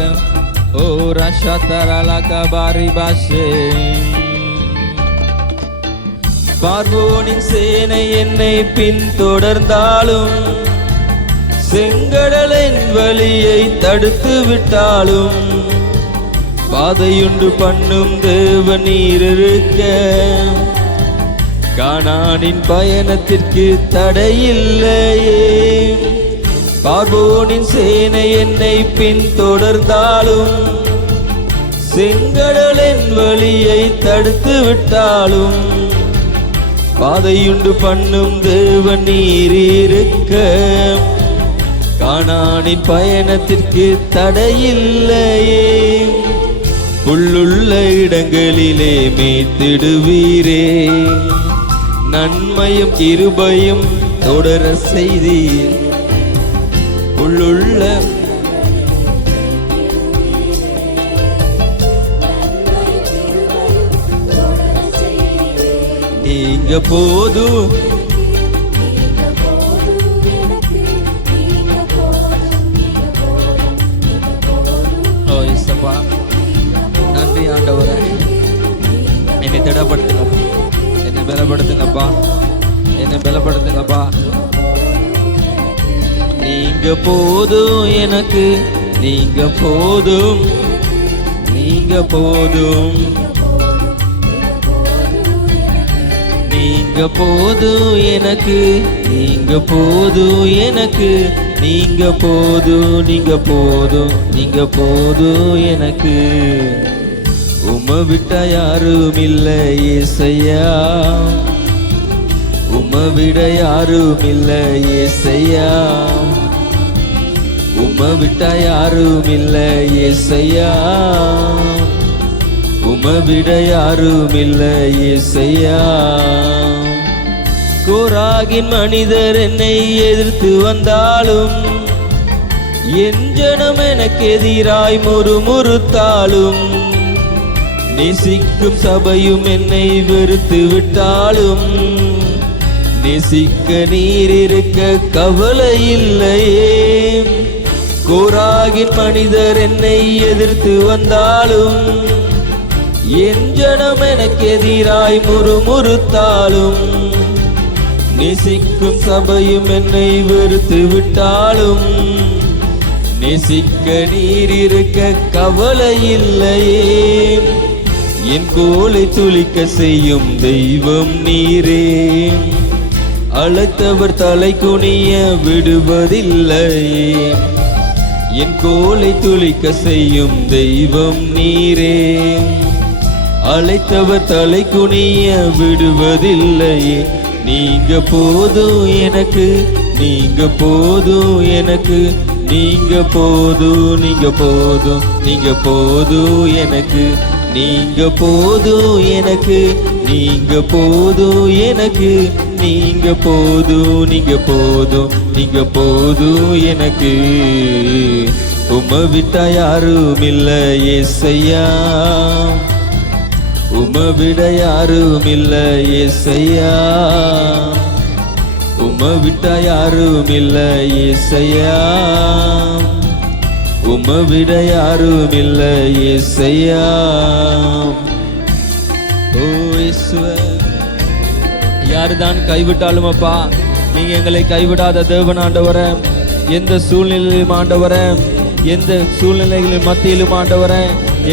ஓ ராஷா தராலா பாரி பாஷே, பார்வோனின் சேனை என்னை பின்தொடர்ந்தாலும் செங்கடலின் வழியை தடுத்து விட்டாலும் பாதையுண்டு பண்ணும் தேவன் நீர் இருக்க கானானின் பயணத்திற்கு தடையில்லையே. பார்வோனின் சேனை என்னை பின்தொடர்ந்தாலும் செங்கடலின் வழியை தடுத்து விட்டாலும் பாதையுண்டு பண்ணும் தேவன் நீர் இருக்க கானானின் பயணத்திற்கு தடையில்லையே. புல்லுள்ள இடங்களிலே மேய்த்திடுவீரே, நன்மையும் கிருபையும் தொடர செய்தீர். புல்லுள்ள நீங்க போதும், நன்றி ஆண்டவரே. என்னை திடப்படுத்துங்கப்பா, என்னை பலப்படுத்துங்கப்பா, என்னை பலப்படுத்துங்கப்பா. நீங்க போதும் எனக்கு, நீங்க போதும், நீங்க போதும், நீங்க போதும் எனக்கு, நீங்க போதும் எனக்கு, நீங்க போதும், நீங்க போதும், நீங்க போதும் எனக்கு. உம்மை விட்டா யாரும் இல்லை ஏசையா, உம்மை விட யாரும் இல்லை ஏசையா, உம்மை விட்டா யாரும் இல்லை ஏசையா, உமவிட யாரும் இல்லை இயேசையா. கோராகின் மனிதர் என்னை எதிர்த்து வந்தாலும், என் ஜனம் எனக்கு எதிராய் முறுமுறுத்தாலும், நேசிக்கும் சபையும் என்னை வெறுத்து விட்டாலும், நேசிக்க நீர் இருக்க கவலை இல்லையே. கோராகின் மனிதர் என்னை எதிர்த்து வந்தாலும், என் ஜனம் எனக்கு எதிராய் முறுமுறுத்தாலும், நேசிக்கும் சபையும் என்னை வெறுத்து விட்டாலும், நேசிக்க நீர் இருக்க கவலை இல்லையே. என் கோலை துளிக்க செய்யும் தெய்வம் நீரே, அழைத்தவர் தலை குனிய விடுவதில்லையே. என் கோலை துளிக்க செய்யும் தெய்வம் நீரே, அழைத்தவர் தலை குனிய விடுவதில்லையே. நீங்க போதும் எனக்கு, நீங்க போதும் எனக்கு, நீங்க போதும், நீங்க போதும், நீங்க போதும் எனக்கு, நீங்க போதும் எனக்கு, நீங்க போதும் எனக்கு, நீங்க போதும், நீங்க போதும், நீங்க போதும் எனக்கு. உம்மை விட்டா யாரும் இல்லை இயேசையா, உம்மை விட யாரும் இல்லை இயேசையா, உம்மை விட்டா யாரும் இல்லை இயேசையா, உம்மை விட யாரும் இல்லை இயேசையா. ஓ இயேசுவே, யாருதான் கைவிட்டாலும் அப்பா, நீங்க எங்களை கைவிடாத தேவன் ஆண்டவரே. எந்த சூழ்நிலையிலும் ஆண்டவரே, எந்த சூழ்நிலைகளின் மத்தியிலும் ஆண்டவரே,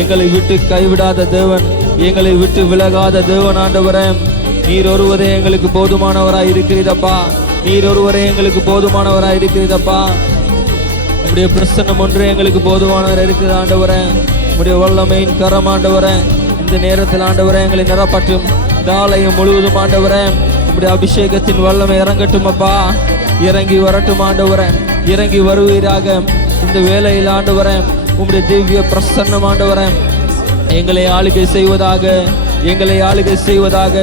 எங்களை விட்டு கைவிடாத தேவன், எங்களை விட்டு விலகாத தேவன் ஆண்டவரே. நீர் ஒருவரே எங்களுக்கு போதுமானவராய் இருக்கிறதப்பா, நீர் ஒருவரே எங்களுக்கு போதுமானவராய் இருக்கிறதப்பா. உம்முடைய பிரசன்னம் ஒன்றே எங்களுக்கு போதுமானவராய் இருக்குது ஆண்டவரே. உம்முடைய வல்லமையின் கரம் ஆண்டவரே, இந்த நேரத்தில் ஆண்டவரே எங்களை நிரப்பட்டும். இந்த ஆலயம் முழுவதும் ஆண்டவரே உம்முடைய அபிஷேகத்தின் வல்லமை இறங்கட்டும் அப்பா, இறங்கி வரட்டும் ஆண்டவரே, இறங்கி வருவீராக. இந்த வேளையில் ஆண்டவரே உம்முடைய திவ்ய பிரசன்னம் ஆண்டவரே எங்களை ஆளுகை செய்வதாக, எங்களை ஆளுகை செய்வதாக,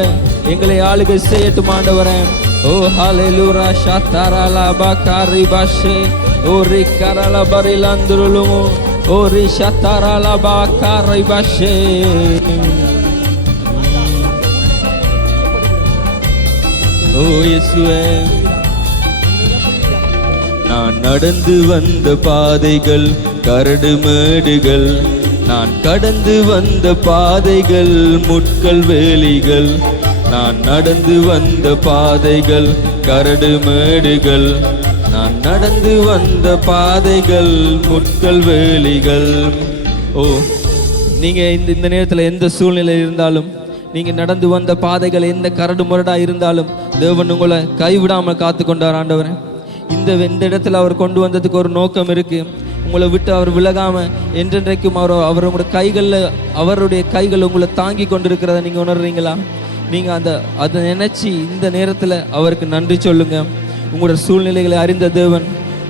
எங்களை ஆளுகை செய்யட்டும் ஆண்டவரே. ஓ ஹalleluya ஷாத்தாரலா பகாரி பாஷே ஓ ரிகரலா பரிலந்துருலுமு ஓ ரி ஷாத்தாரலா பகாரி பாஷே. ஓ இயேசுவே, நான் நடந்து வந்த பாதைகள் கரடு மேடுகள், நான் கடந்து வந்த பாதைகள் முட்கள் வேலிகள், நான் நடந்து வந்த பாதைகள் கரடு மேடுகள், நான் நடந்து வந்த பாதைகள் முட்கள் வேலிகள். ஓ நீங்க இந்த நேரத்தில் எந்த சூழ்நிலை இருந்தாலும், நீங்க நடந்து வந்த பாதைகள் எந்த கரடு முரடா இருந்தாலும், தேவன் உங்களை கைவிடாமல் காத்து கொண்டார் ஆண்டவரே. இந்த இடத்துல அவர் கொண்டு வந்ததுக்கு ஒரு நோக்கம் இருக்கு. உங்களை விட்டு அவர் விலகாம என்றென்றைக்கும் அவருடைய கைகளில், அவருடைய கைகள் உங்களை தாங்கி கொண்டிருக்கிறத நீங்க உணர்றீங்களா? நீங்க அதை நினைச்சு இந்த நேரத்தில் அவருக்கு நன்றி சொல்லுங்க. உங்களோட சூழ்நிலைகளை அறிந்த தேவன்,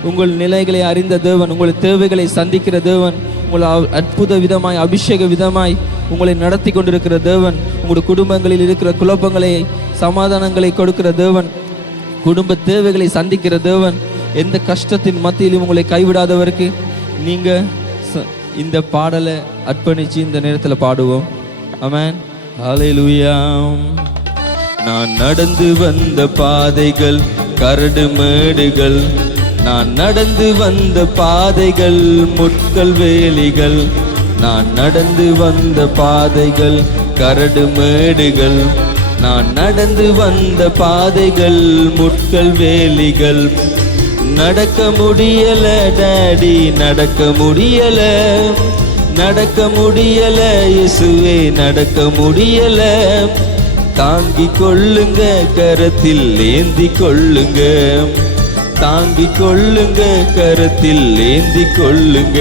உங்கள் நிலைகளை அறிந்த தேவன், உங்கள் தேவைகளை சந்திக்கிற தேவன், உங்களை அற்புத விதமாய் அபிஷேக விதமாய் உங்களை நடத்தி கொண்டிருக்கிற தேவன், உங்களுடைய குடும்பங்களில் இருக்கிற குழப்பங்களை சமாதானங்களை கொடுக்கிற தேவன், குடும்ப தேவைகளை சந்திக்கிற தேவன், எந்த கஷ்டத்தின் மத்தியிலும் உங்களை கைவிடாதவருக்கு நீங்க இந்த பாடலை அர்ப்பணிச்சு இந்த நேரத்தில் பாடுவோம். ஆமென், ஹல்லேலூயா. நான் நடந்து வந்த பாதைகள் கரடு மேடுகள், நான் நடந்து வந்த பாதைகள் முட்கள் வேலிகள், நான் நடந்து வந்த பாதைகள் கரடு மேடுகள், நான் நடந்து வந்த பாதைகள் முட்கள் வேலிகள். நடக்க முடியல டாடி, நடக்க முடியல, நடக்க முடியல இயேசுவே, நடக்க முடியல. தாங்கி கொள்ளுங்க, கரத்தில் ஏந்தி கொள்ளுங்க, தாங்கி கொள்ளுங்க, கரத்தில் ஏந்தி கொள்ளுங்க.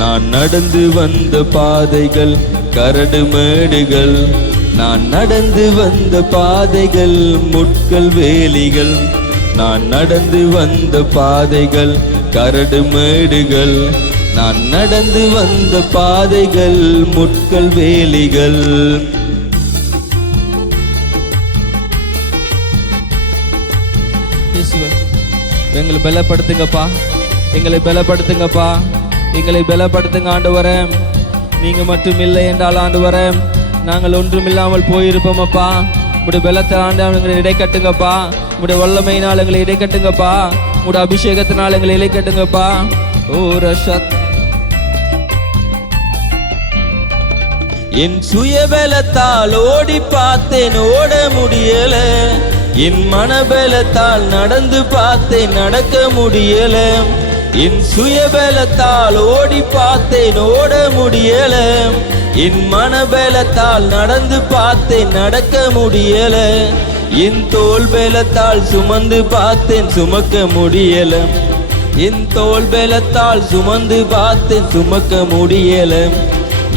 நான் நடந்து வந்த பாதைகள் கரடு மேடுகள், நான் நடந்து வந்த பாதைகள் முட்கள் வேலிகள், நான் நடந்து வந்த பாதைகள் கரடு மேடுகள், நான் நடந்து வந்த பாதைகள் முட்கள் வேலிகள். எங்களை பலப்படுத்துங்கப்பா, எங்களை பலப்படுத்துங்கப்பா, எங்களை பலப்படுத்துங்க ஆண்டவரே. நீங்க மட்டும் இல்லை என்றால் ஆண்டவரே நாங்கள் ஒன்றுமில்லாமல் போயிருப்போம் அப்பா. உங்களுடைய பலத்தை ஆண்டவரே எங்களை இடை கட்டுங்கப்பா, உங்களுடைய வல்லமையினால் எங்களை இடை கட்டுங்கப்பா, உங்களுடைய அபிஷேகத்தினால் எங்களை இடை கட்டுங்கப்பா. ஓ ரஷத் என் சுயபலத்தால் ஓடி பார்த்தேன், ஓட முடியல. என் மனபலத்தால் நடந்து பார்த்தேன், நடக்க முடியல. என் சுயபலத்தால் ஓடி பார்த்தேன், ஓட முடியல. என் மனபலத்தால் நடந்து பார்த்தேன், நடக்க முடியல. என் தோள் பலத்தால் சுமந்து பார்த்தேன், சுமக்க முடியல. என் தோள் பலத்தால் சுமந்து பார்த்தேன், சுமக்க முடியல.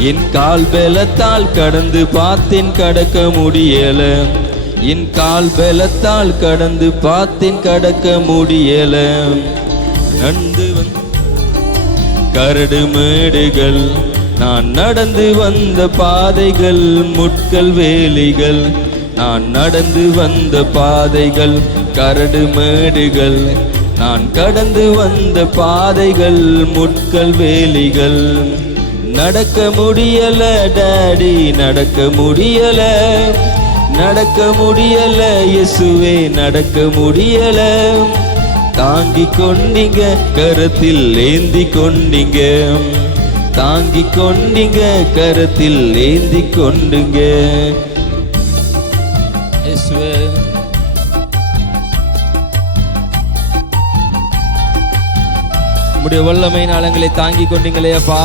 என் கால் பலத்தால் கடந்து பார்த்தேன், கடக்க முடியல. என் கால் பலத்தால் கடந்து பார்த்தேன், கடக்க முடியல. நடந்து கரடு மேடுகள், நான் நடந்து வந்த பாதைகள் முட்கள் வேலிகள். நான் நடந்து வந்த பாதைகள் கரடு மேடுகள், நான் கடந்து வந்த பாதைகள் முட்கள் வேலிகள். நடக்க முடியல டாடி, நடக்க முடியல, நடக்க முடியல இயேசுவே, நடக்க முடியல. தாங்கி கொண்டீங்க, கரத்தில் ஏந்தி கொண்டீங்க, தாங்கி கொண்டீங்க, கரத்தில் ஏந்தி கொண்டுங்க இயேசுவே. உம்முடைய வல்லமையினால் எங்களை தாங்கி கொண்டீங்களே அப்பா,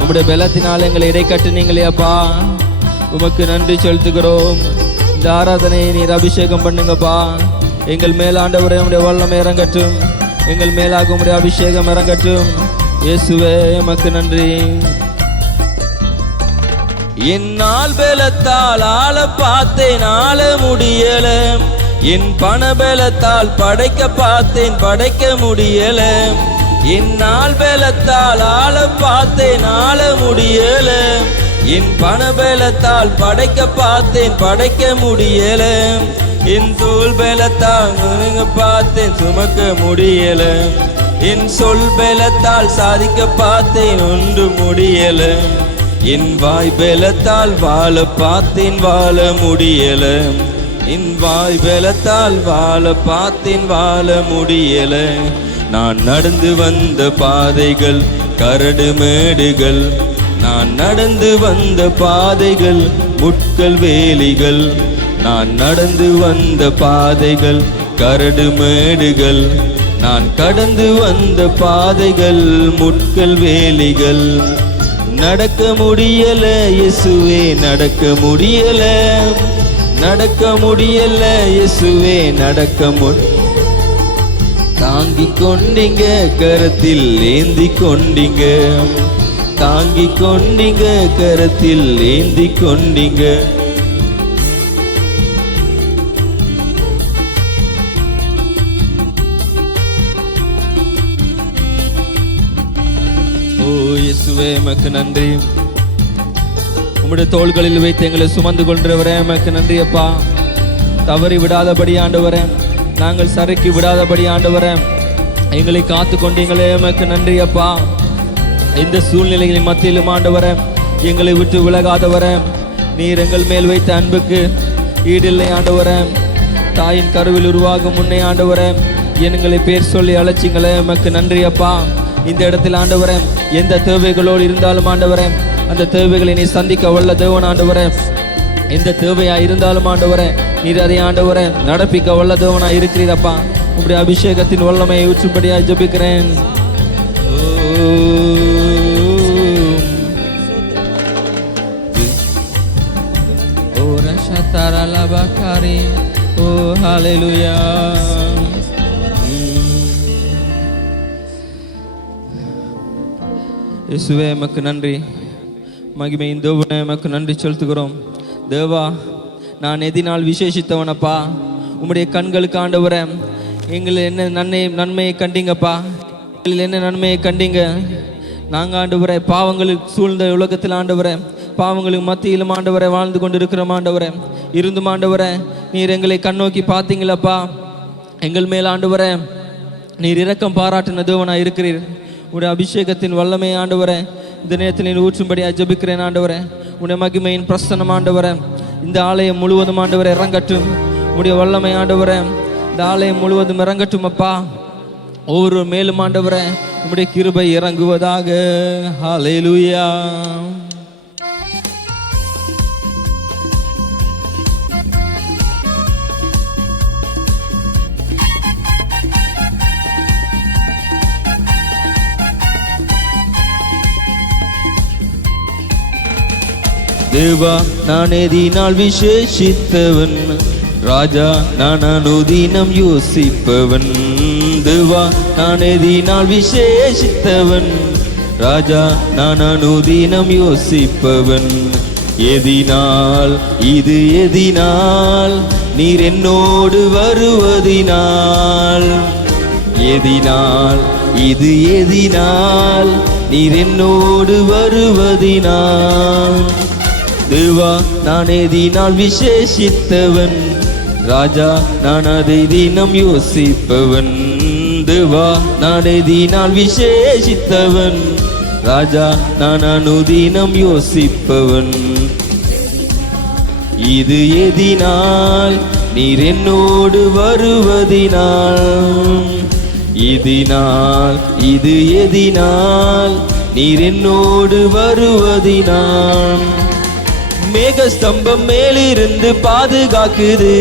உம்முடைய பலத்தினால் எங்களை இடை கட்டுனீங்களே அப்பா, உமக்கு நன்றி செலுத்துகிறோம். இந்த ஆராதனையை நீர் அபிஷேகம் பண்ணுங்கப்பா. எங்கள் மேலாண்டவரே உம்முடைய வல்லமை இறங்கட்டும், எங்கள் மேலாக உம்முடைய அபிஷேகம் இறங்கட்டும் இயேசுவே, உமக்கு நன்றி. என்னால் பலத்தால் ஆள பார்த்தேன், ஆள முடியல. என் பண பலத்தால் படைக்க பார்த்தேன், படைக்க முடியல. என்னால் பலத்தால் ஆள பார்த்தேன், ஆள முடியல. என் பண பலத்தால் படைக்க பார்த்தேன், படைக்க முடியல. என் தோள் பலத்தால் பார்த்தேன், சுமக்க முடியல. என் சொல் பலத்தால் சாதிக்க பார்த்தேன், ஒன்று முடியல. என் வாய் பலத்தால் வாழ பார்த்தேன், வாழ முடியல. என் வாய் பலத்தால் வாழ பார்த்தேன், வாழ முடியல. நான் நடந்து வந்த பாதைகள் கரடு மேடுகள், நான் நடந்து வந்த பாதைகள் முட்கள் வேலிகள். நான் நடந்து வந்த பாதைகள் கரடு மேடுகள், நான் கடந்து வந்த பாதைகள் முட்கள் வேலிகள். நடக்க முடியல இயேசுவே, நடக்க முடியல, நடக்க முடியல இயேசுவே, நடக்க தாங்கி கொண்டீங்க, கரத்தில் ஏந்தி கொண்டீங்க, தாங்கி கொண்டீங்க, கரத்தில் ஏந்தி கொண்டீங்க. ஓ இயேசுவே உமக்கு நன்றி. உம்முடைய தோள்களில் வைத்து எங்களை சுமந்து கொண்டவரே உமக்கு நன்றி அப்பா. தவறி விடாதபடி ஆண்டவரே, நாங்கள் சறுக்கி விடாதபடி ஆண்டவரே எங்களை காத்து கொண்டீங்களே உமக்கு நன்றி அப்பா. இந்த சூழ்நிலைகளின் மத்தியிலும் ஆண்டவரே எங்களை விட்டு விலகாதவரே, நீர் எங்கள் மேல் வைத்த அன்புக்கு ஈடில்லை ஆண்டவரே. தாயின் கருவில் உருவாகும் முன்னே ஆண்டவரே எங்களை பேர் சொல்லி அழைச்சிங்களே உமக்கு நன்றி அப்பா. இந்த இடத்தில் ஆண்டவரே எந்த தேவைகளோடு இருந்தாலும் ஆண்டவரே அந்த தேவைகளை நீ சந்திக்க வல்ல தேவன் ஆண்டவரே. எந்த தேவையா இருந்தாலும் ஆண்டவரே நீர் அதை ஆண்டவரே நடப்பிக்க வல்ல தேவனா இருக்கிறீரப்பா. உங்களுடைய அபிஷேகத்தின் வல்லமையை ஊற்றும்படியா ஜெபிக்கிறேன். ஓ ரஷதரலபகாரி, ஓ ஹalleluya. இயேசுவே உமக்கு நன்றி. மகிமையின் தேவனே உமக்கு நன்றி செலுத்துகிறோம். தேவா, நான் எதினால் விசேஷித்தவனப்பா. உம்முடைய கண்களுக்கு ஆண்டவரே எங்களை என்ன நன்மையை கண்டீங்கப்பா. என்ன நன்மையை கண்டீங்க? நாங்கள் ஆண்டவரே பாவங்களில் சூழ்ந்த உலகத்தில் ஆண்டவரே பாவங்களுக்கு மத்தியிலும் ஆண்டவரை வாழ்ந்து கொண்டு இருக்கிறோம் ஆண்டவரே. இருந்தும் ஆண்டவரே நீர் எங்களை கண்ணோக்கி பார்த்தீங்களப்பா. எங்கள் மேல் ஆண்டவரே நீர் இரக்கம் பாராட்டின தேவனாக இருக்கிறீர். உடைய அபிஷேகத்தின் வல்லமை ஆண்டவரே இந்த நேரத்தில் நீர் ஊற்றும்படியாக ஜெபிக்கிறேன் ஆண்டவரே. உடைய மகிமையின் பிரசன்னம் ஆண்டவரே இந்த ஆலயம் முழுவதும் ஆண்டவரை இறங்கட்டும். உடைய வல்லமை ஆண்டவரே இந்த ஆலயம் முழுவதும் இறங்கட்டும் அப்பா. ஒவ்வொரு மேலும் ஆண்டவரே உம்முடைய கிருபை இறங்குவதாக. ஹல்லேலூயா. தேவா நான் எதினால் விசேஷித்தவன், ராஜா நான் அனுதினம் யோசிப்பவன். தேவா நான் எதினால் விசேஷித்தவன், ராஜா நான் அனுதினம் யோசிப்பவன். எதினால் இது எதினால் நீர் என்னோடு வருவதினால், எதினால் இது எதினால் நீர் என்னோடு வருவதினால். தேவா நான் எதினால் விசேஷித்தவன், ராஜா நான் அதை தினம் யோசிப்பவன். தேவா நான் எதினால் விசேஷித்தவன், ராஜா நான் அனுதினம் யோசிப்பவன். இது எதினால் நீர் என்னோடு வருவதினால், இதனால் இது எதினால் நீர் என்னோடு வருவதினால். மேகஸ்தம்பம் மேலிருந்து பாதுகாக்குது,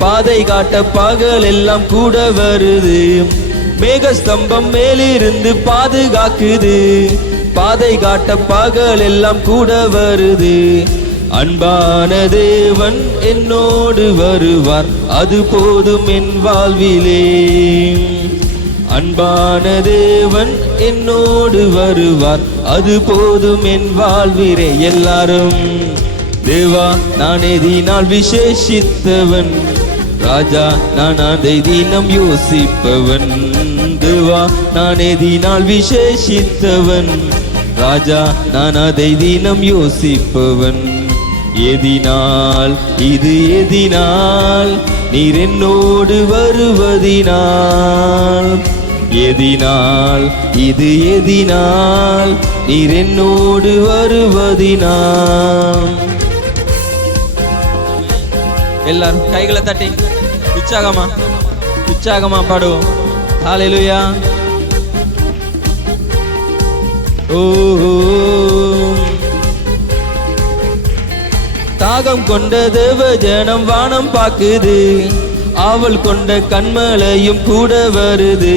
பாதை காட்ட பகல் எல்லாம் கூட வருது. மேகஸ்தம்பம் மேலிருந்து பாதுகாக்குது, பாதை காட்ட பகல் எல்லாம் கூட வருது. அன்பான தேவன் என்னோடு வருவார், அது போதும் என் வாழ்விலே. அன்பான தேவன் என்னோடு வருவார், அது போதும் என் வாழ்விலே. எல்லாரும் தேவா நான் எதினால் விசேஷித்தவன், ராஜா நான் அதை தினம் யோசிப்பவன். தேவா நான் எதினால் விசேஷித்தவன், ராஜா நான் அதை தினம் யோசிப்பவன். எதினால் இது எதினால் நீர் என்னோடு வருவதினால், எதினால் இது எதினால் நீர் என்னோடு வருவதினால். எல்லாரும் கைகளை தட்டி உற்சாகமா பாடுவோம். ஹல்லேலூயா. ஓ தாகம் கொண்ட தேவ ஜனம் வானம் பாக்குது, ஆவல் கொண்ட கண்மலையும் கூட வருது.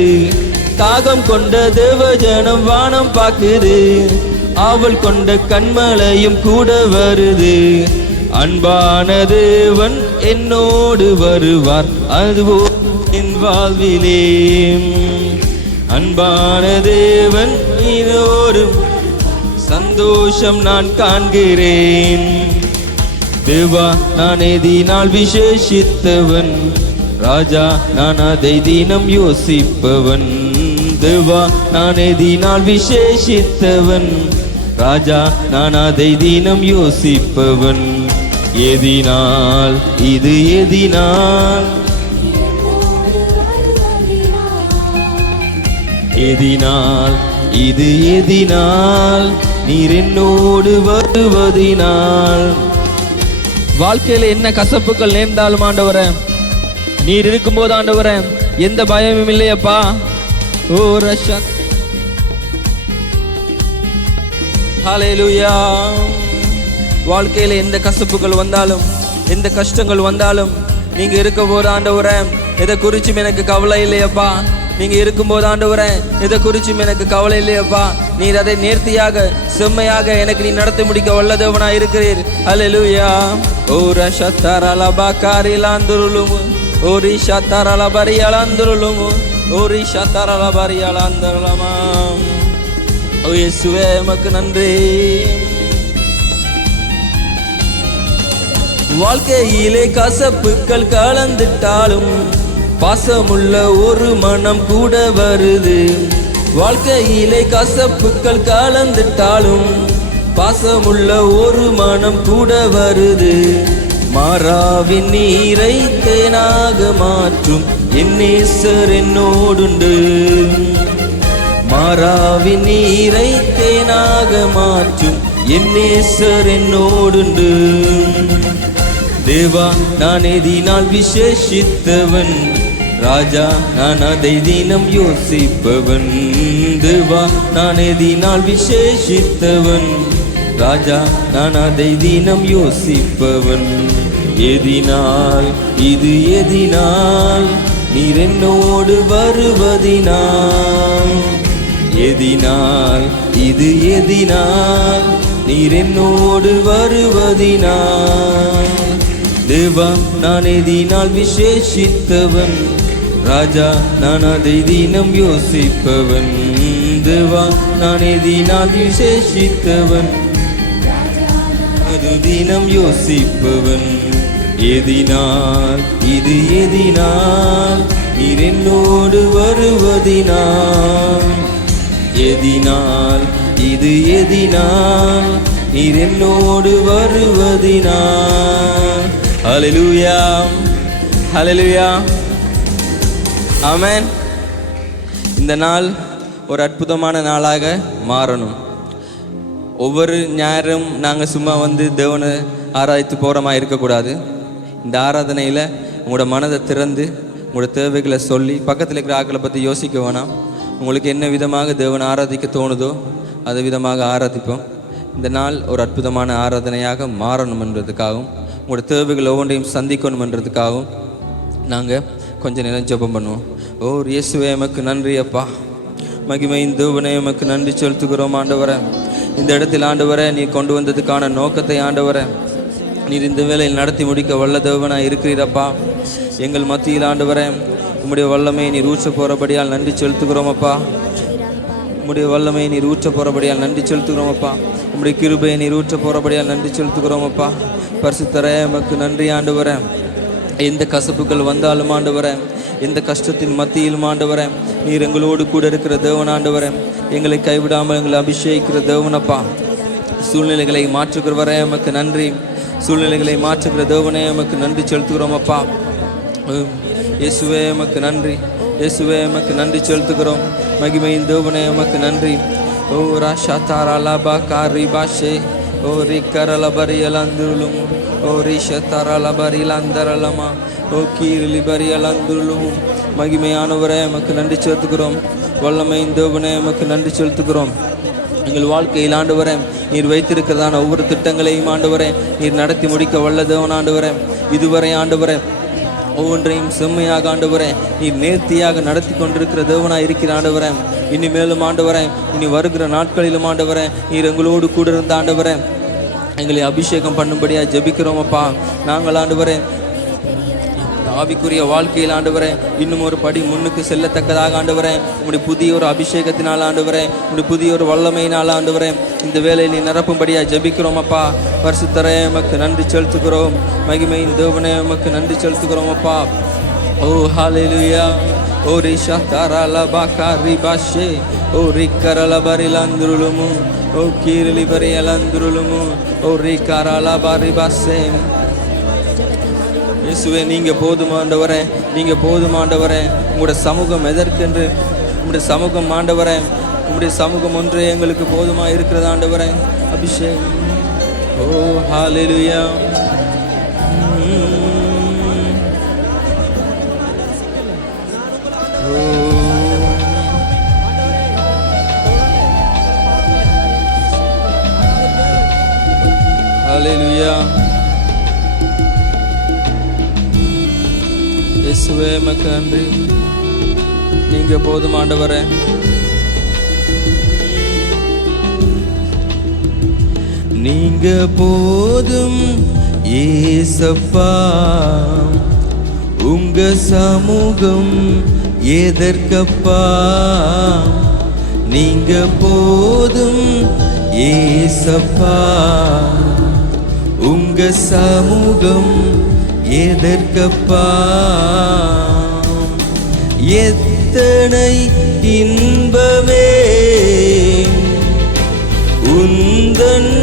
தாகம் கொண்ட தேவ ஜனம் வானம் பாக்குது, ஆவல் கொண்ட கண்மலையும் கூட வருது. அன்பான தேவன் என்னோடு வருவார், அதுவோ என் வாழ்விலே. அன்பான தேவன் இன்னொரு சந்தோஷம் நான் காண்கிறேன். தேவா நான் எதினால் விசேஷித்தவன், ராஜா நான் அதை தினம் யோசிப்பவன். தேவா நான் எதினால் விசேஷித்தவன், ராஜா நான் அதை தினம் யோசிப்பவன். எதினால் இது எதினால், எதினால் இது எதினால் நீர் என்னோடு வருவதினால். வாழ்க்கையில என்ன கசப்புகள் நேர்ந்தாலும் ஆண்டவரே நீர் இருக்கும்போது ஆண்டவரே எந்த பயமும் இல்லையப்பா. ஓ ரஷா ஹல்லேலூயா. வாழ்க்கையில எந்த கசப்புகள் வந்தாலும் எந்த கஷ்டங்கள் வந்தாலும் நீங்க இருக்கும்போது ஆண்டவரே எதை குறிச்சும் எனக்கு கவலை இல்லையப்பா. நீங்க இருக்கும்போது ஆண்டவரே எதை குறிச்சும் எனக்கு கவலை இல்லையப்பா. நீர் அதை நேர்த்தியாக செம்மையாக எனக்கு நீ நடத்தி முடிக்க வல்லதேவனா இருக்கிறீர். ஹல்லேலூயா. ஓ ரஷத்தரல பகாரிலாந்துருலுமு, ஓ ரிஷத்தரல பரியலாந்துருலுமு, ஓ ரிஷத்தரல பரியலாந்துருலமா. ஓ இயேசுவே உமக்கு நன்றி. வாழ்க்கையிலே கசப்புக்கள் கலந்துட்டாலும் பாசமுள்ள ஒரு மனம் கூட வருது. வாழ்க்கையிலே கசப்புக்கள் கலந்துட்டாலும் பாசமுள்ள ஒரு மனம் கூட வருது. மாறாவின் நீரை தேனாக மாற்றும் என் நேசர் என்னோடுண்டு. மாறாவின் நீரை தேனாக மாற்றும் என் நேசர் என்னோடுண்டு. தேவா நான் எதினால் விசேஷித்தவன், ராஜா நான் அதை தினம் யோசிப்பவன். தேவா நான் எதினால் விசேஷித்தவன், ராஜா நான் அதை தினம் யோசிப்பவன். எதினால் இது எதினால் நீர் என்னோடு வருவதினால். எதினால் இது எதினால் நீர் என்னோடு வருவதினால். தேவா நான் எதினால் விசேஷித்தவன், ராஜா நான் அதை தினம் யோசிப்பவன். தேவா நான் எதினால் விசேஷித்தவன், அது தினம் யோசிப்பவன். எதினால் இது எதினால் நீர் என்னோடு வருவதினால். எதினால் இது எதினால் நீர் என்னோடு வருவதினால். ஹல்லேலூயா, ஹல்லேலூயா, ஆமென். இந்த நாள் ஒரு அற்புதமான நாளாக மாறணும். ஒவ்வொரு ஞாயிறும் நாங்கள் சும்மா வந்து தேவனை ஆராய்த்து போகிறோமா இருக்கக்கூடாது. இந்த ஆராதனையில் உங்களோட மனதை திறந்து உங்களோட தேவைகளை சொல்லி பக்கத்தில் இருக்கிற ஆக்களை பற்றி யோசிக்க வேணாம். உங்களுக்கு என்ன விதமாக தேவனை ஆராதிக்க தோணுதோ அது விதமாக ஆராதிப்போம். இந்த நாள் ஒரு அற்புதமான ஆராதனையாக மாறணும் என்றதுக்காகவும் உங்களோட தேவைகள் ஒவ்வொன்றையும் சந்திக்கணும் என்றதுக்காகவும் நாங்கள் கொஞ்சம் நேரம் ஜெபம் பண்ணுவோம். ஓ இயேசுவே எமக்கு நன்றி அப்பா, மகிமையின் தேவனே எமக்கு நன்றி செலுத்துகிறோம் ஆண்டவரே. இந்த இடத்தில் ஆண்டவரே நீர் கொண்டு வந்ததுக்கான நோக்கத்தை ஆண்டவரே நீர் இந்த வேளையில் நடத்தி முடிக்க வல்ல தேவனாக இருக்கிறீரப்பா. எங்கள் மத்தியில் ஆண்டவரே உம்முடைய வல்லமை நீர் ஊற்ற போகிறபடியால் நன்றி செலுத்துகிறோம் அப்பா. உம்முடைய வல்லமை நீர் ஊற்ற போகிறபடியால் நன்றி செலுத்துகிறோம் அப்பா. உம்முடைய கிருபையை நீர் ஊற்ற போகிறபடியால் நன்றி செலுத்துகிறோம் அப்பா. பரிசுத்தரே எமக்கு நன்றி ஆண்டவரே. எந்த கசப்புகள் வந்தாலும் ஆண்டவரே, எந்த கஷ்டத்தின் மத்தியிலும் ஆண்டவரே நீர் எங்களோடு கூட இருக்கிற தேவன் ஆண்டவரே. எங்களை கைவிடாமல் எங்களை அபிஷேகிக்கிற தேவனப்பா. சூழ்நிலைகளை மாற்றுகிறவரே எமக்கு நன்றி. சூழ்நிலைகளை மாற்றுகிற தேவனே எமக்கு நன்றி செலுத்துகிறோம் அப்பா. இயேசுவே எமக்கு நன்றி, இயேசுவே எமக்கு நன்றி செலுத்துகிறோம். மகிமையின் தேவனே எமக்கு நன்றி. ஓ ராஷா தாராலாபா காரி பாஷே ஓ ரி கரலபரியலந்துலும் ஓ ரிஷ தாராலபரிலந்தரலமா ஓ கீரிலிபரியலந்துலும். மகிமையானவரே எமக்கு நன்றி செலுத்துகிறோம். வல்லமையின் தேவனே எமக்கு நன்றி செலுத்துகிறோம். எங்கள் வாழ்க்கையில் ஆண்டவரே நீர் வைத்திருக்கிறதான ஒவ்வொரு திட்டங்களையும் ஆண்டவரே நீர் நடத்தி முடிக்க வல்ல தேவன் ஆண்டவரே. இதுவரை ஆண்டவரே ஒவ்வொன்றையும் செம்மையாக ஆண்டவரே நீர் நேர்த்தியாக நடத்தி கொண்டிருக்கிற தேவனாக இருக்கிற ஆண்டவரே. இனிமேலும் ஆண்டவரே இனி வருகிற நாட்களிலும் ஆண்டவரே நீர் எங்களோடு கூட இருந்த ஆண்டவரே எங்களை அபிஷேகம் பண்ணும்படியாக ஜெபிக்கிறோம் அப்பா. நாங்கள் ஆண்டவரே ஆவிக்குரிய வாழ்க்கையில் ஆண்டவரே இன்னும் ஒரு படி முன்னுக்கு செல்லத்தக்கதாக ஆண்டவரே உங்களுடைய புதிய ஒரு அபிஷேகத்தினால் ஆண்டவரே உங்களுடைய புதிய ஒரு வல்லமையினால் ஆண்டவரே இந்த வேலையில் நீ நிரப்பும்படியாக ஜெபிக்கிறோம் அப்பா. பரிசுத்தரே எமக்கு நன்றி செலுத்துகிறோம். மகிமையின் தேவனே எமக்கு நன்றி செலுத்துகிறோம் அப்பா. ஓ ஹல்லேலூயா. ஓ ரிஷா தாராலபா காரி பாஷே ஓ ரிக்கரலபரிலந்துருளுமு ஓ கீரிலிபரியலந்துருளுமு ஓ ரிக்கரலபரிபாசே. இயேசுவே நீங்கள் போதுமாண்டவரே, நீங்கள் போதுமாண்டவரே. உங்களுடைய சமூகம் எதற்கென்று? உங்களுடைய சமூகம் ஆண்டவரே, உங்களுடைய சமூகம் ஒன்றே எங்களுக்கு போதுமாக இருக்கிறது ஆண்டவரே. அபிஷேகம். ஓ ஹல்லேலூயா. ஹல்லேலூயா. இயேசுவே எமக்கு நன்றி. நீங்க போதும் ஆண்டவரே. நீங்க போதும் ஏசப்பா. உங்க சமூகம் எதற்கப்பா? நீங்க போதும் ஏசப்பா. உங்க சமூகம் எதற்கப்பா? எத்தனை இன்பமே உந்தன்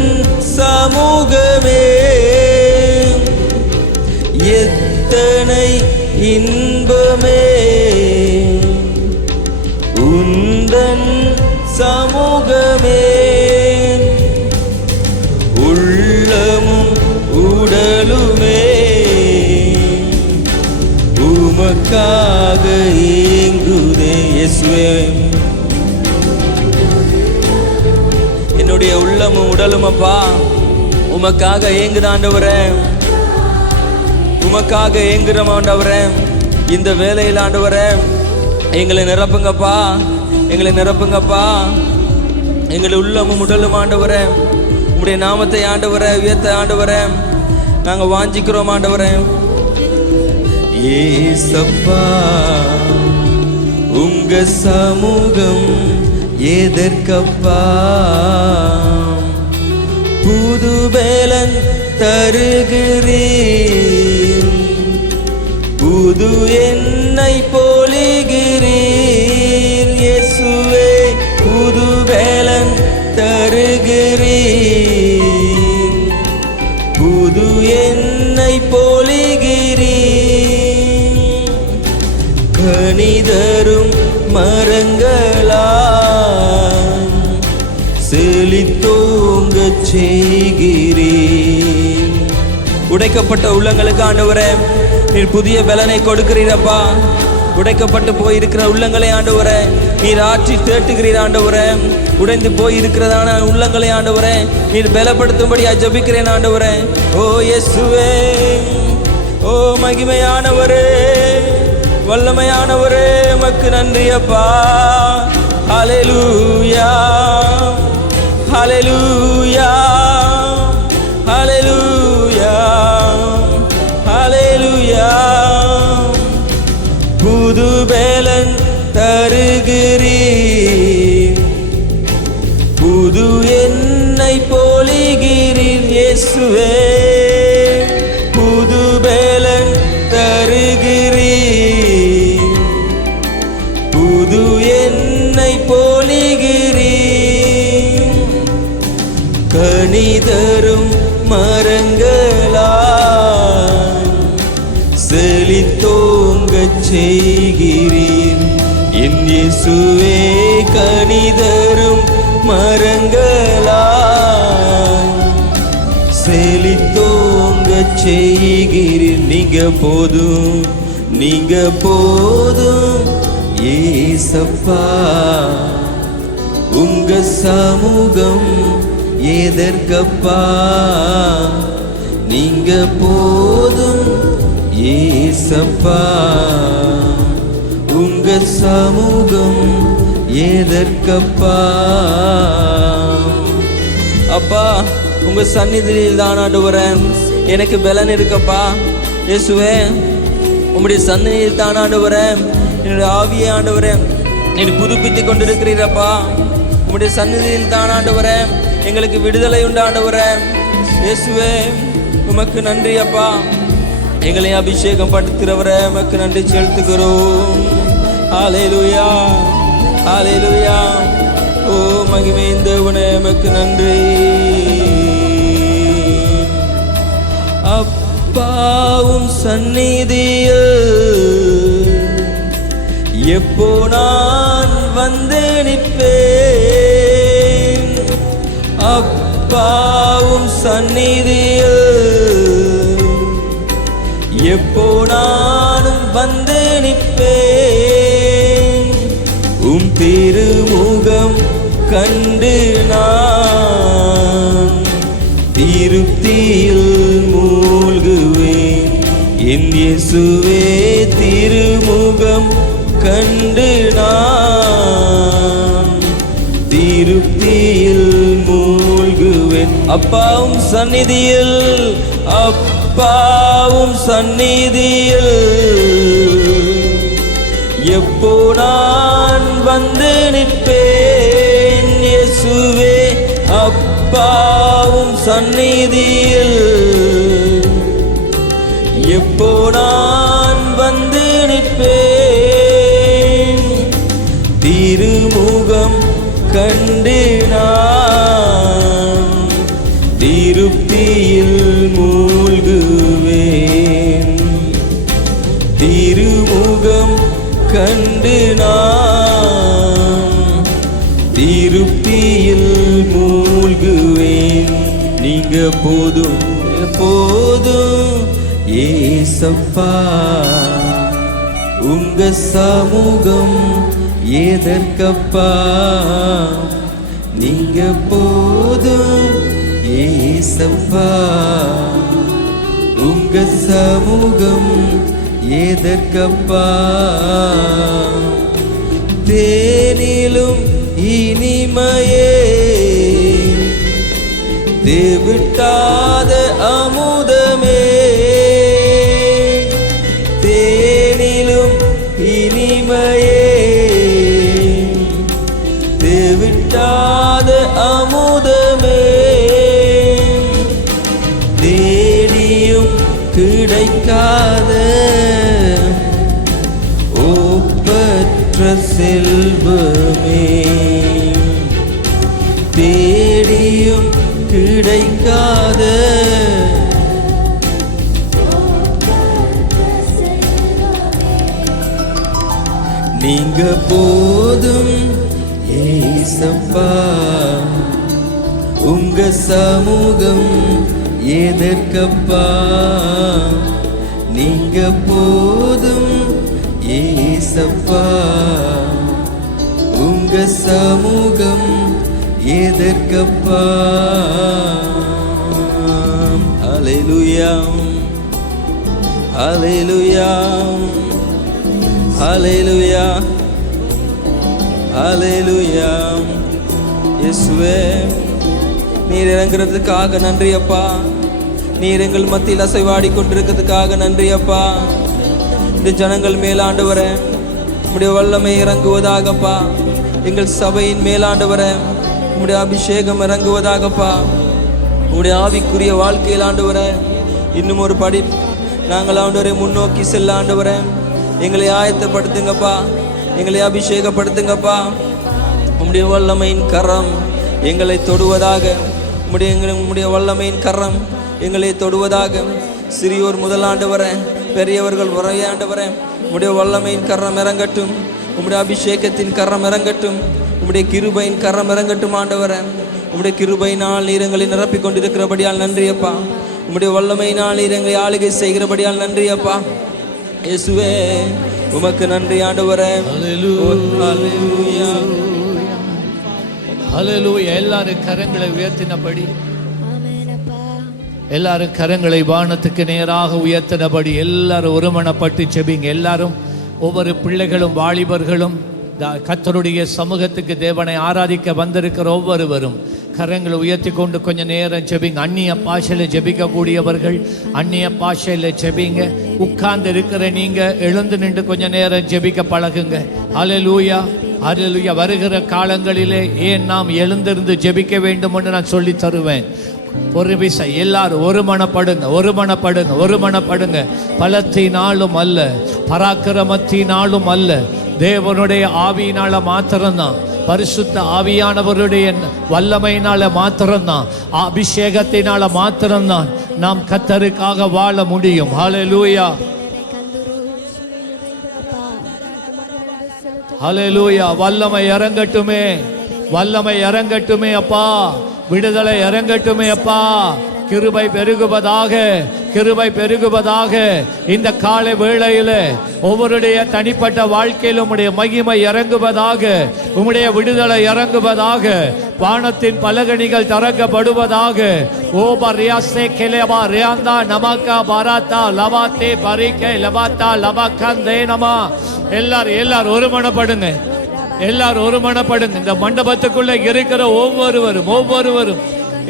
சமூகமே, எத்தனை இன்பமே உந்தன் சமூகமே. உள்ளமும் உடலுமே உமக்காக ஏங்குதே. இயேசுவே, என்னுடைய உள்ளமும் உடலும் அப்பா உமக்காக ஏங்குத ஆண்டவரே, உமக்காக ஏங்குறோம் ஆண்டவரே. இந்த வேலையில் ஆண்டவரே எங்களை நிரப்புங்கப்பா, எங்களை நிரப்புங்கப்பா. எங்களை உள்ளமும் உடலும் ஆண்டவரே உம்முடைய நாமத்தை ஆண்டவரே உயர்த்த ஆண்டவரே நாங்கள் வாஞ்சிக்கிறோம் ஆண்டவரே. ஏசப்பா உங்க சமூகம் எதற்கப்பா, புது பேலன் தருகிறீர், புது என்னை போலுகிறீர். இயேசுவே புது பேலன் தருகிறீர், புது என்னை போலுகிறீர். கனிதரும் மரங்களாய் செழித்தோங்க செய்கிறீர். உடைக்கப்பட்ட உள்ளங்களுக்கு ஆண்டவரே நீர் புதிய பலனை கொடுக்கிறீரப்பா. உடைக்கப்பட்டு போயிருக்கிற உள்ளங்களை ஆண்டவரே நீர் ஆற்றி தேட்டுகிறீர் ஆண்டவரே. உடைந்து போயிருக்கிறதான உள்ளங்களை ஆண்டவரே நீர் பலப்படுத்தும்படி ஜெபிக்கிறேன் ஆண்டவரே. ஓ இயேசுவே, ஓ மகிமையானவரே, வல்லமையானவரே, உமக்கு நன்றி அப்பா. ஹல்லேலூயா, ஹல்லேலூயா, ஹல்லேலூயா, ஹல்லேலூயா. புது பேலன் தருகிறீர், புது என்னை போலுகிறீர். இயேசுவே புது பேலன் தருகிறீர், புது என்னை போலுகிறீர். கனிதரும் மரங்களாய் செழித்தோங்க செய்கிறீர். என் இயேசுவே கனிதரும் மரங்களாய் செழித்தோங்க செய்கிறீர். நீங்க போதும், நீங்க போதும் ஏசப்பா. உங்க சமூகம் எதற்கப்பா, நீங்க போதும் ஏசப்பா. உங்க சமூகம் எதற்கப்பா. அப்பா உங்க சந்நிதியில் தான் ஆண்டவரே எனக்கு பலன் இருக்கப்பா. இயேசுவே உம்முடைய சந்நிதியில் தான் ஆண்டவரே என்னுடைய ஆவியை ஆண்டவரே நீர் புதுப்பித்து கொண்டிருக்கிறீரப்பா. உம்முடைய சந்நிதியில் தான் ஆண்டவரே எங்களுக்கு விடுதலை உண்டு ஆண்டவரே. இயேசுவே உமக்கு நன்றி அப்பா. எங்களை அபிஷேகம் படுத்துகிறவரே உமக்கு நன்றி செலுத்துகிறோம். ஹல்லேலூயா, ஹல்லேலூயா. ஓ மகிமையின் தேவனே உமக்கு நன்றி. அப்பாவும் சந்நிதியில் எப்போ நான் வந்து நிற்பேன். அப்பாவும் சந்நிதியில் எப்போ நானும் வந்து நிற்பேன். உம் திருமுகம் கண்டு நான் திருப்தியில் மூழ்குவேன். என் இயேசுவே திருமுகம் கண்டு நான் திருப்தியில் மூழ்குவேன். அப்பாவும் சந்நிதியில், அப்பாவும் சந்நிதியில் எப்போ நான் வந்து நிற்பேன். இயேசுவே அப்பாவும் சந்நிதியில் எப்போ நான் வந்து நிற்பேன். கண்டு நான் திருப்தியில் மூழ்குவேன். திருமுகம் கண்டு நான் திருப்தியில் மூழ்குவேன். நீங்க போதும் போதும் ஏசப்பா, உங்க சமூகம் எதற்கப்பா. நீங்க போதும் ஏசப்பா, உங்க சமூகம் எதற்கப்பா. தேனிலும் இனிமையே தேவிட்டாத அமுதமே, தேனிலும் இனிமையே தேவிட்டாத அமுதமே. தேடியும் கிடைக்காத ஒப்பற்ற செல்வமே, தேடியும் கிடைக்காத நீங்க போதும் ஏசப்பா, உங்க சமூகம் எதற்கப்பா. நீங்க போதும் ஏசப்பா, உங்க சமூகம் எதற்கப்பா. ஹல்லேலூயா ஹல்லேலூயா ஹல்லேலூயா ஹல்லேலூயா. இயேசுவே, நீர் இறங்குறதுக்காக நன்றி அப்பா. நீர் எங்கள் மத்தியில் அசைவாடி கொண்டிருக்கிறதுக்காக நன்றி அப்பா. இந்த ஜனங்கள் மேல் ஆண்டவரே உம்முடைய வல்லமை இறங்குவதாகப்பா. எங்கள் சபையின் மேல் ஆண்டவரே உம்முடைய அபிஷேகம் இறங்குவதாகப்பா. உம்முடைய ஆவிக்குரிய வாழ்க்கையில் ஆண்டவரே இன்னும் ஒரு படி நாங்கள் ஆண்டவரை முன்னோக்கி செல்ல ஆண்டவரே எங்களை ஆயத்தப்படுத்துங்கப்பா, எங்களை அபிஷேகப்படுத்துங்கப்பா. உம்முடைய வல்லமையின் கரம் எங்களை தொடுவதாக, உம்முடைய வல்லமையின் கரம் எங்களை தொடுவதாக. சிறியோர் முதலாண்டவரே, பெரியவர்கள் உரையாண்டவரே, உம்முடைய வல்லமையின் கரம் இறங்கட்டும், உம்முடைய அபிஷேகத்தின் கரம் இறங்கட்டும், உம்முடைய கிருபையின் கரம் இறங்கட்டும் ஆண்டவரே. உம்முடைய கிருபையினால் நீர் எங்களை நிரப்பிக் கொண்டிருக்கிறபடியால் நன்றி அப்பா. உம்முடைய வல்லமையினால் நீர் எங்களை ஆளுகை செய்கிறபடியால் நன்றி அப்பா. இயேசுவே, உமக்கு நன்றி ஆண்டவரே. ஹல்லேலூயா ஹல்லேலூயா. எல்லாரும் கரங்களை உயர்த்தினபடி, எல்லாரும் கரங்களை வானத்துக்கு நேராக உயர்த்தினபடி எல்லாரும் ஒருமனப்பட்டு செபிங்க. எல்லாரும் ஒவ்வொரு பிள்ளைகளும் வாலிபர்களும் கர்த்தருடைய சமூகத்துக்கு தேவனை ஆராதிக்க வந்திருக்கிற ஒவ்வொருவரும் கரங்களை உயர்த்தி கொண்டு கொஞ்ச நேரம் செபிங்க. அந்நிய பாஷையில் ஜெபிக்கக்கூடியவர்கள் அந்நிய பாஷையில் செபிங்க. உட்கார்ந்து இருக்கிற நீங்க எழுந்து நின்று கொஞ்ச நேரம் ஜெபிக்க பழகுங்க. ஹல்லேலூயா ஹல்லேலூயா. வருகிற காலங்களிலே ஏன் நாம் எழுந்திருந்து ஜெபிக்க வேண்டும் என்று நான் சொல்லி தருவேன். ஒரு விஷயம், எல்லாரும் ஒருமனப்படுங்க. பலத்தினாலும் அல்ல, பராக்கிரமத்தினாலும் அல்ல, தேவனுடைய ஆவியினால மாத்திரம்தான், பரிசுத்த ஆவியானவருடைய வல்லமையினால மாத்திரம்தான், அபிஷேகத்தினால மாத்திரம்தான் நாம் கர்த்தருக்காக வாழ முடியும். ஹல்லேலூயா ஹல்லேலூயா. வல்லமை இறங்கட்டுமே அப்பா. விடுதலை இறங்கட்டுமே அப்பா. கிருபை பெருகுவதாக. இந்த காலை வேளையில ஒவ்வொருடைய தனிப்பட்ட வாழ்க்கையில் உம்முடைய மகிமை இறங்குவதாக, உம்முடைய விடுதலை இறங்குவதாக, வானத்தின் பலகணிகள் திறக்கப்படுவதாக. ஓ பரியாசே கெலேபா ரியாந்தா நமக்கா பராத்தா லவாத்தே பரிக்கை லவாத்தா லவக்கந்தே நமா. எல்லாரும் ஒருமனப்படுங்க. இந்த மண்டபத்துக்குள்ள இருக்கிற ஒவ்வொருவரும்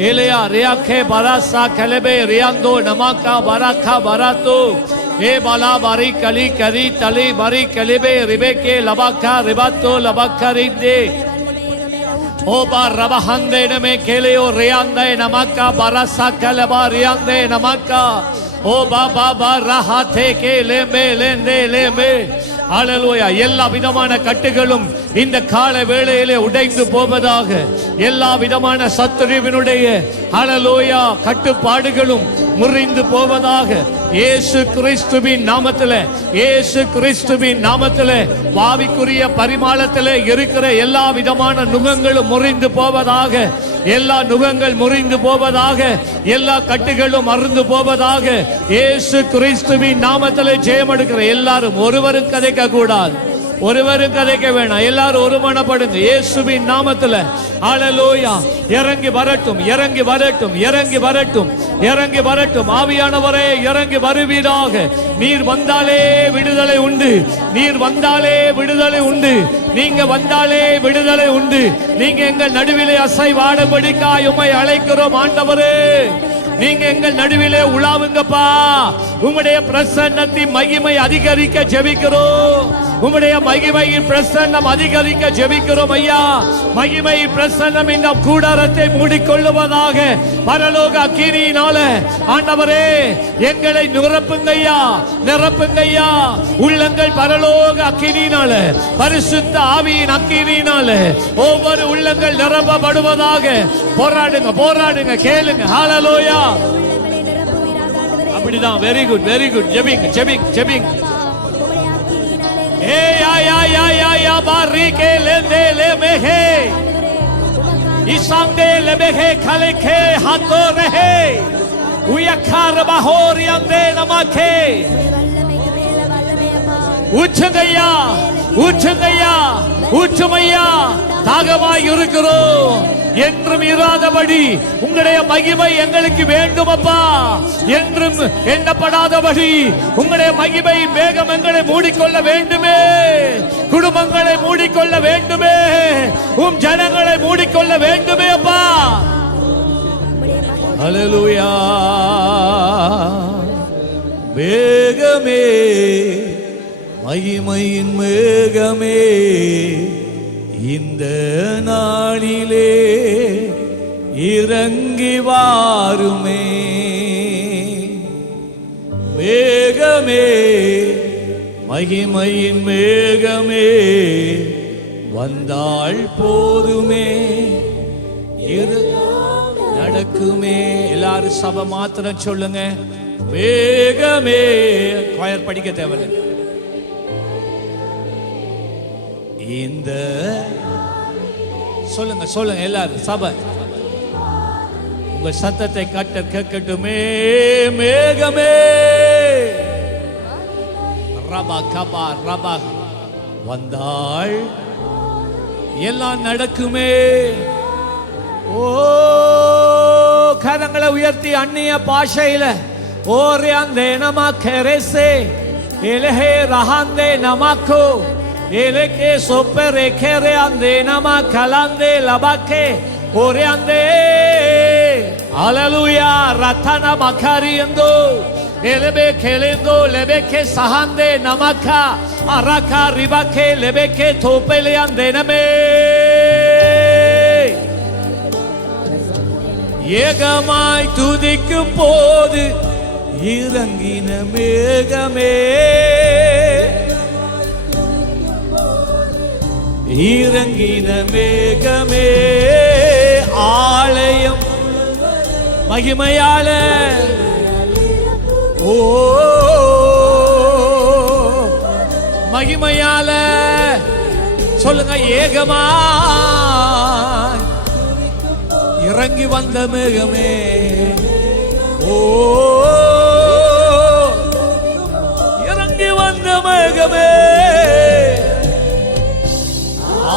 ஏலையா ரியாக்கே பராசா கலபே ரியாந்தோ நமாக்கா பராக்கா பராத்தோ ஏ பலா பரி கலி கரி தலி பரி கலிபே ரிபேக்கே லபாக்கா ரிபாத்தோ லபாக்கரிந்தே ஓ பா ரபஹந்தே நமே கேலையோ ரியாந்தே நமாக்கா பராசா கலபா ரியாந்தே நமாக்கா ஓ பா ரஹாத்தே கே லேமே லேந்தே லேமே. ஹல்லேலூயா. எல்லா விதமான கட்டுகளும் இந்த கால வேளையிலே உடைந்து போவதாக. எல்லா விதமான சத்துருவினுடைய ஹல்லேலூயா கட்டுப்பாடுகளும் முறிந்து போவதாக. இயேசு கிறிஸ்துவின் நாமத்திலே, இயேசு கிறிஸ்துவின் நாமத்திலே பாவிக்குரிய பரிமாணத்திலே இருக்கிற எல்லா விதமான நுகங்களும் முறிந்து போவதாக. எல்லா நுகங்கள் முறிந்து போவதாக. எல்லா கட்டுகளும் அறுந்து போவதாக. இயேசு கிறிஸ்துவின் நாமத்திலே ஜெயம் எடுக்கிற எல்லாரும் ஒருவரும் கதைக்க கூடாது, ஒருவரும் கதைக்க வேணாம். எல்லாரும் ஒருமனப்படுங்க இயேசுவின் நாமத்துல. ஹல்லேலூயா. இறங்கி வரட்டும், இறங்கி வரட்டும், இறங்கி வரட்டும், இறங்கி வரட்டும். ஆவியானவரே இறங்கி வருவீராக. நீர் வந்தாலே விடுதலை உண்டு, நீர் வந்தாலே விடுதலை உண்டு, நீங்க வந்தாலே விடுதலை உண்டு. நீங்க எங்கள் நடுவிலே அசைவாடும்படிக்காய் உம்மை அழைக்கிறோம் ஆண்டவரே. நீங்க எங்கள் நடுவிலே உலாவுங்கப்பா. உம்முடைய பிரசன்னத்தின் மகிமை அதிகரிக்க ஜெபிக்கிறோம். உம்முடைய மகிமையின் பிரசன்னம் அதிகரிக்க ஜெபிக்கிறோம் ஐயா. மகிமை பிரசன்னம் இந்த கூடாரத்தை மூடிக்கொள்ளுவதாக. பரலோக அக்கினியினால ஆண்டவரே எங்களை நிரப்புங்கய்யா, நிரப்புங்கய்யா. உள்ளங்கள் பரலோக அக்கினியினால, பரிசுத்த ஆவியின் அக்கினியினால ஒவ்வொரு உள்ளங்கள் நிரப்பப்படுவதாக. போராடுங்க, போராடுங்க, கேளுங்க. ஹல்லேலூயா. அப்படிதான். Very good, very good. ஜெபிங், ஜெபிங், ஜெபிங். ஏ யா யா யா யா யா பாரிகே லெந்தே லெமெஹே இசாங்கே லெமெஹே கலேகே ஹாத்தோ ரஹே உயக்கார பஹோரியந்தே நமக்கே. ஊற்றுங்கய்யா, ஊற்றுங்கய்யா, ஊற்றுமையா. தாகமாய் இருக்கிறோம், என்றும் இராதபடி உங்களுடைய மகிமை எங்களுக்கு வேண்டும் அப்பா. என்றும் எண்ணப்படாதபடி உங்களுடைய மகிமை மேகம் எங்களை மூடிக்கொள்ள வேண்டுமே, குடும்பங்களை மூடிக்கொள்ள வேண்டுமே, உம் ஜனங்களை மூடிக்கொள்ள வேண்டுமே அப்பா. ஹல்லேலூயா. மேகமே, மகிமையின் மேகமே, இந்த நாளிலே இறங்கி வாருமே. மேகமே, மகிமையின் மேகமே, வந்தாள் போதுமே, நடக்குமே. எல்லாரும் சபை மாத்திரம் சொல்லுங்க. மேகமே. கொயர் படிக்க தேவையில்லை. இந்த சொல்லுங்க, சொல்லுங்க எல்லாரும் சபை. உங்க சத்தத்தை கேட்கட்டுமே. மேகமே, ரபா கபா ரபா வந்தாள், எல்லாம் நடக்குமே. ஓ கரங்களை உயர்த்தி அந்நிய பாஷையில ஓரே அந்த நம கெரேசே எலஹே ரஹாந்தே நமக்கோ எலகே சொப்பே ரேகே அந்தே நம கலாந்தே லபாக்கே ஓரே அந்தே. ஹல்லேலூயா. ரத்தன மகாரியந்தோ எலபே கேலேந்தோ லெபேகே சஹாந்தே நமக்கா அரகா ரிபாக்கே லெபேகே தோப்பேலே அந்தே நமே. ஏகமாய் துதிக்கும் போது இறங்கின மேகமே, இறங்கின மேகமே, ஆலயம் மகிமையால. ஓ மகிமையால சொல்லுங்க. ஏகமாய் இறங்கி வந்த மேகமே. ஓ இறங்கி வந்த மேகமே,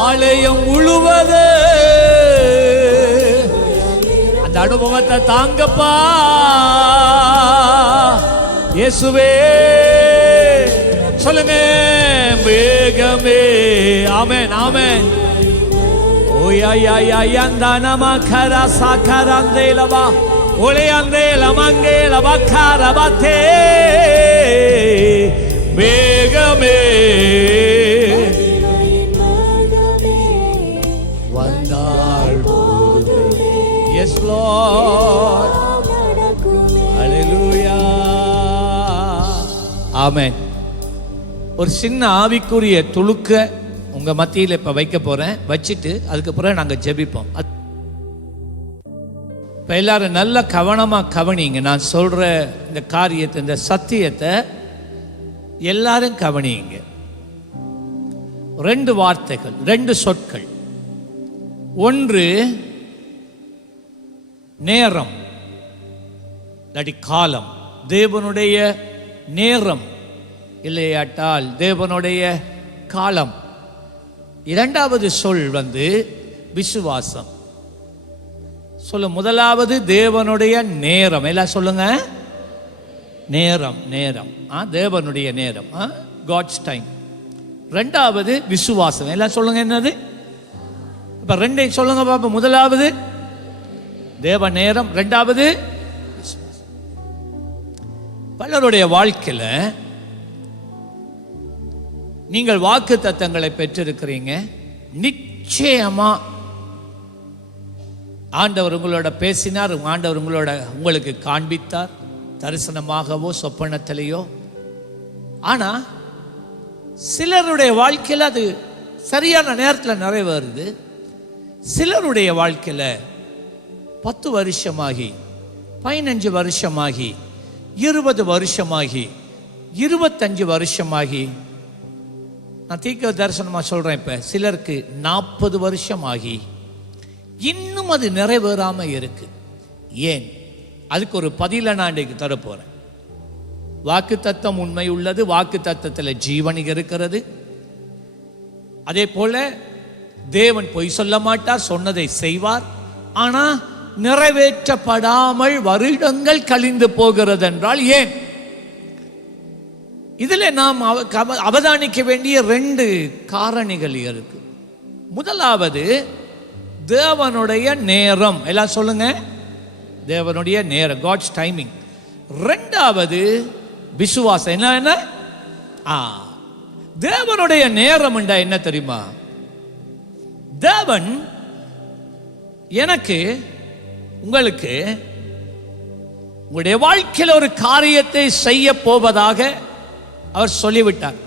ஆலயம் முழுவது அந்த அனுபவத்தை தாங்கப்பா இயேசுவே. சொல்லுங்க. மேகமே. ஆமென், ஆமென். ஓயா யா யா யந்தனமா கரா சகரந்தேலவா ஒளியந்தேலமங்கேலவா கரபதே. மேகமே வந்தாள். Yes lord. ஹல்லேலூயா. ஆமென். ஒரு சின்ன ஆவிக்குரிய துளுக்க உங்கள் மத்தியில் இப்போ வைக்க போகிறேன். வச்சுட்டு அதுக்கப்புறம் நாங்கள் ஜெபிப்போம். இப்போ எல்லாரும் நல்ல கவனமாக கவனிங்க. நான் சொல்கிற இந்த காரியத்தை, இந்த சத்தியத்தை எல்லாரும் கவனிங்க. 2 வார்த்தைகள், 2 சொற்கள். ஒன்று நேரம், இல்லாட்டி காலம். தேவனுடைய நேரம் இல்லையாட்டால் தேவனுடைய காலம். 2வது சொல் விசுவாசம். சொல்ல, முதலாவது தேவனுடைய நேரம். எல்லாம் சொல்லுங்க, நேரம். நேரம், தேவனுடைய நேரம், காட்ஸ் டைம். 2வது விசுவாசம். எல்லாம் சொல்லுங்க, என்னது? இப்ப 2 சொல்லுங்க பாப்பா. முதலாவது தேவ நேரம், 2வது விசுவாசம். பலருடைய வாழ்க்கையில நீங்கள் வாக்கு தத்தங்களை பெற்றிருக்கிறீங்க. நிச்சயமா ஆண்டவர் உங்களோட பேசினார், ஆண்டவர் உங்களுக்கு காண்பித்தார், தரிசனமாகவோ சொப்பனத்திலேயோ. ஆனா சிலருடைய வாழ்க்கையில் அது சரியான நேரத்தில் நிறைவேறுது. சிலருடைய வாழ்க்கையில் 10 வருஷமாகி, 15 வருஷமாகி, 20 வருஷமாகி, 25 வருஷமாகி, நான் தீர்க்க தரிசனமாக சொல்கிறேன். இப்போ சிலருக்கு 40 வருஷமாகி இன்னும் அது நிறைவேறாமல் இருக்கு. ஏன்? அதுக்கு ஒரு பதிலை நான் இன்றைக்கு தரப்போகிறேன். வாக்கு தத்தம் உண்மை உள்ளது. வாக்கு தத்தத்தில் ஜீவன் இருக்கிறது. அதே போல தேவன் பொய் சொல்ல மாட்டார், சொன்னதை செய்வார். ஆனால் நிறைவேற்றப்படாமல் வருடங்கள் கழிந்து போகிறது என்றால் ஏன்? இதில் நாம் அவதானிக்க வேண்டிய 2 காரணிகள் இருக்கு. முதலாவது தேவனுடைய நேரம். எல்லாம் சொல்லுங்க, தேவனுடைய நேரம், காட்ஸ் டைமிங். 2வது விசுவாசம். என்ன? தேவனுடைய நேரம் என்றா என்ன தெரியுமா? தேவன் எனக்கு, உங்களுக்கு, உங்களுடைய வாழ்க்கையில் ஒரு காரியத்தை செய்ய போவதாக அவர் சொல்லிவிட்டார்.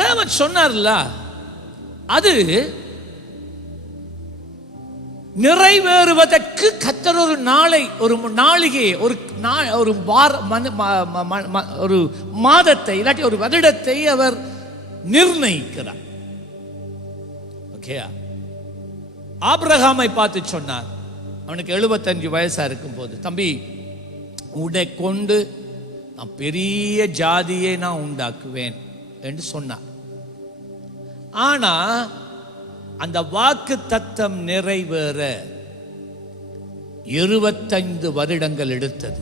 தேவன் சொன்னார்ல, அது நிறைவேறுவதற்கு கர்த்தர் ஒரு நாளை, ஒரு நாளிகை, ஒரு மாதத்தை இல்லாட்டி ஒரு வருடத்தை அவர் நிர்ணயிக்கிறார். ஓகே, ஆபிரகாமை பார்த்து சொன்னார். அவனுக்கு 75 வயசா இருக்கும் போது, தம்பி, உன்னை கொண்டு நான் பெரிய ஜாதியை நான் உண்டாக்குவேன் என்று சொன்னார். ஆனா அந்த வாக்கு தத்தம் நிறைவேற 25 வருடங்கள் எடுத்தது.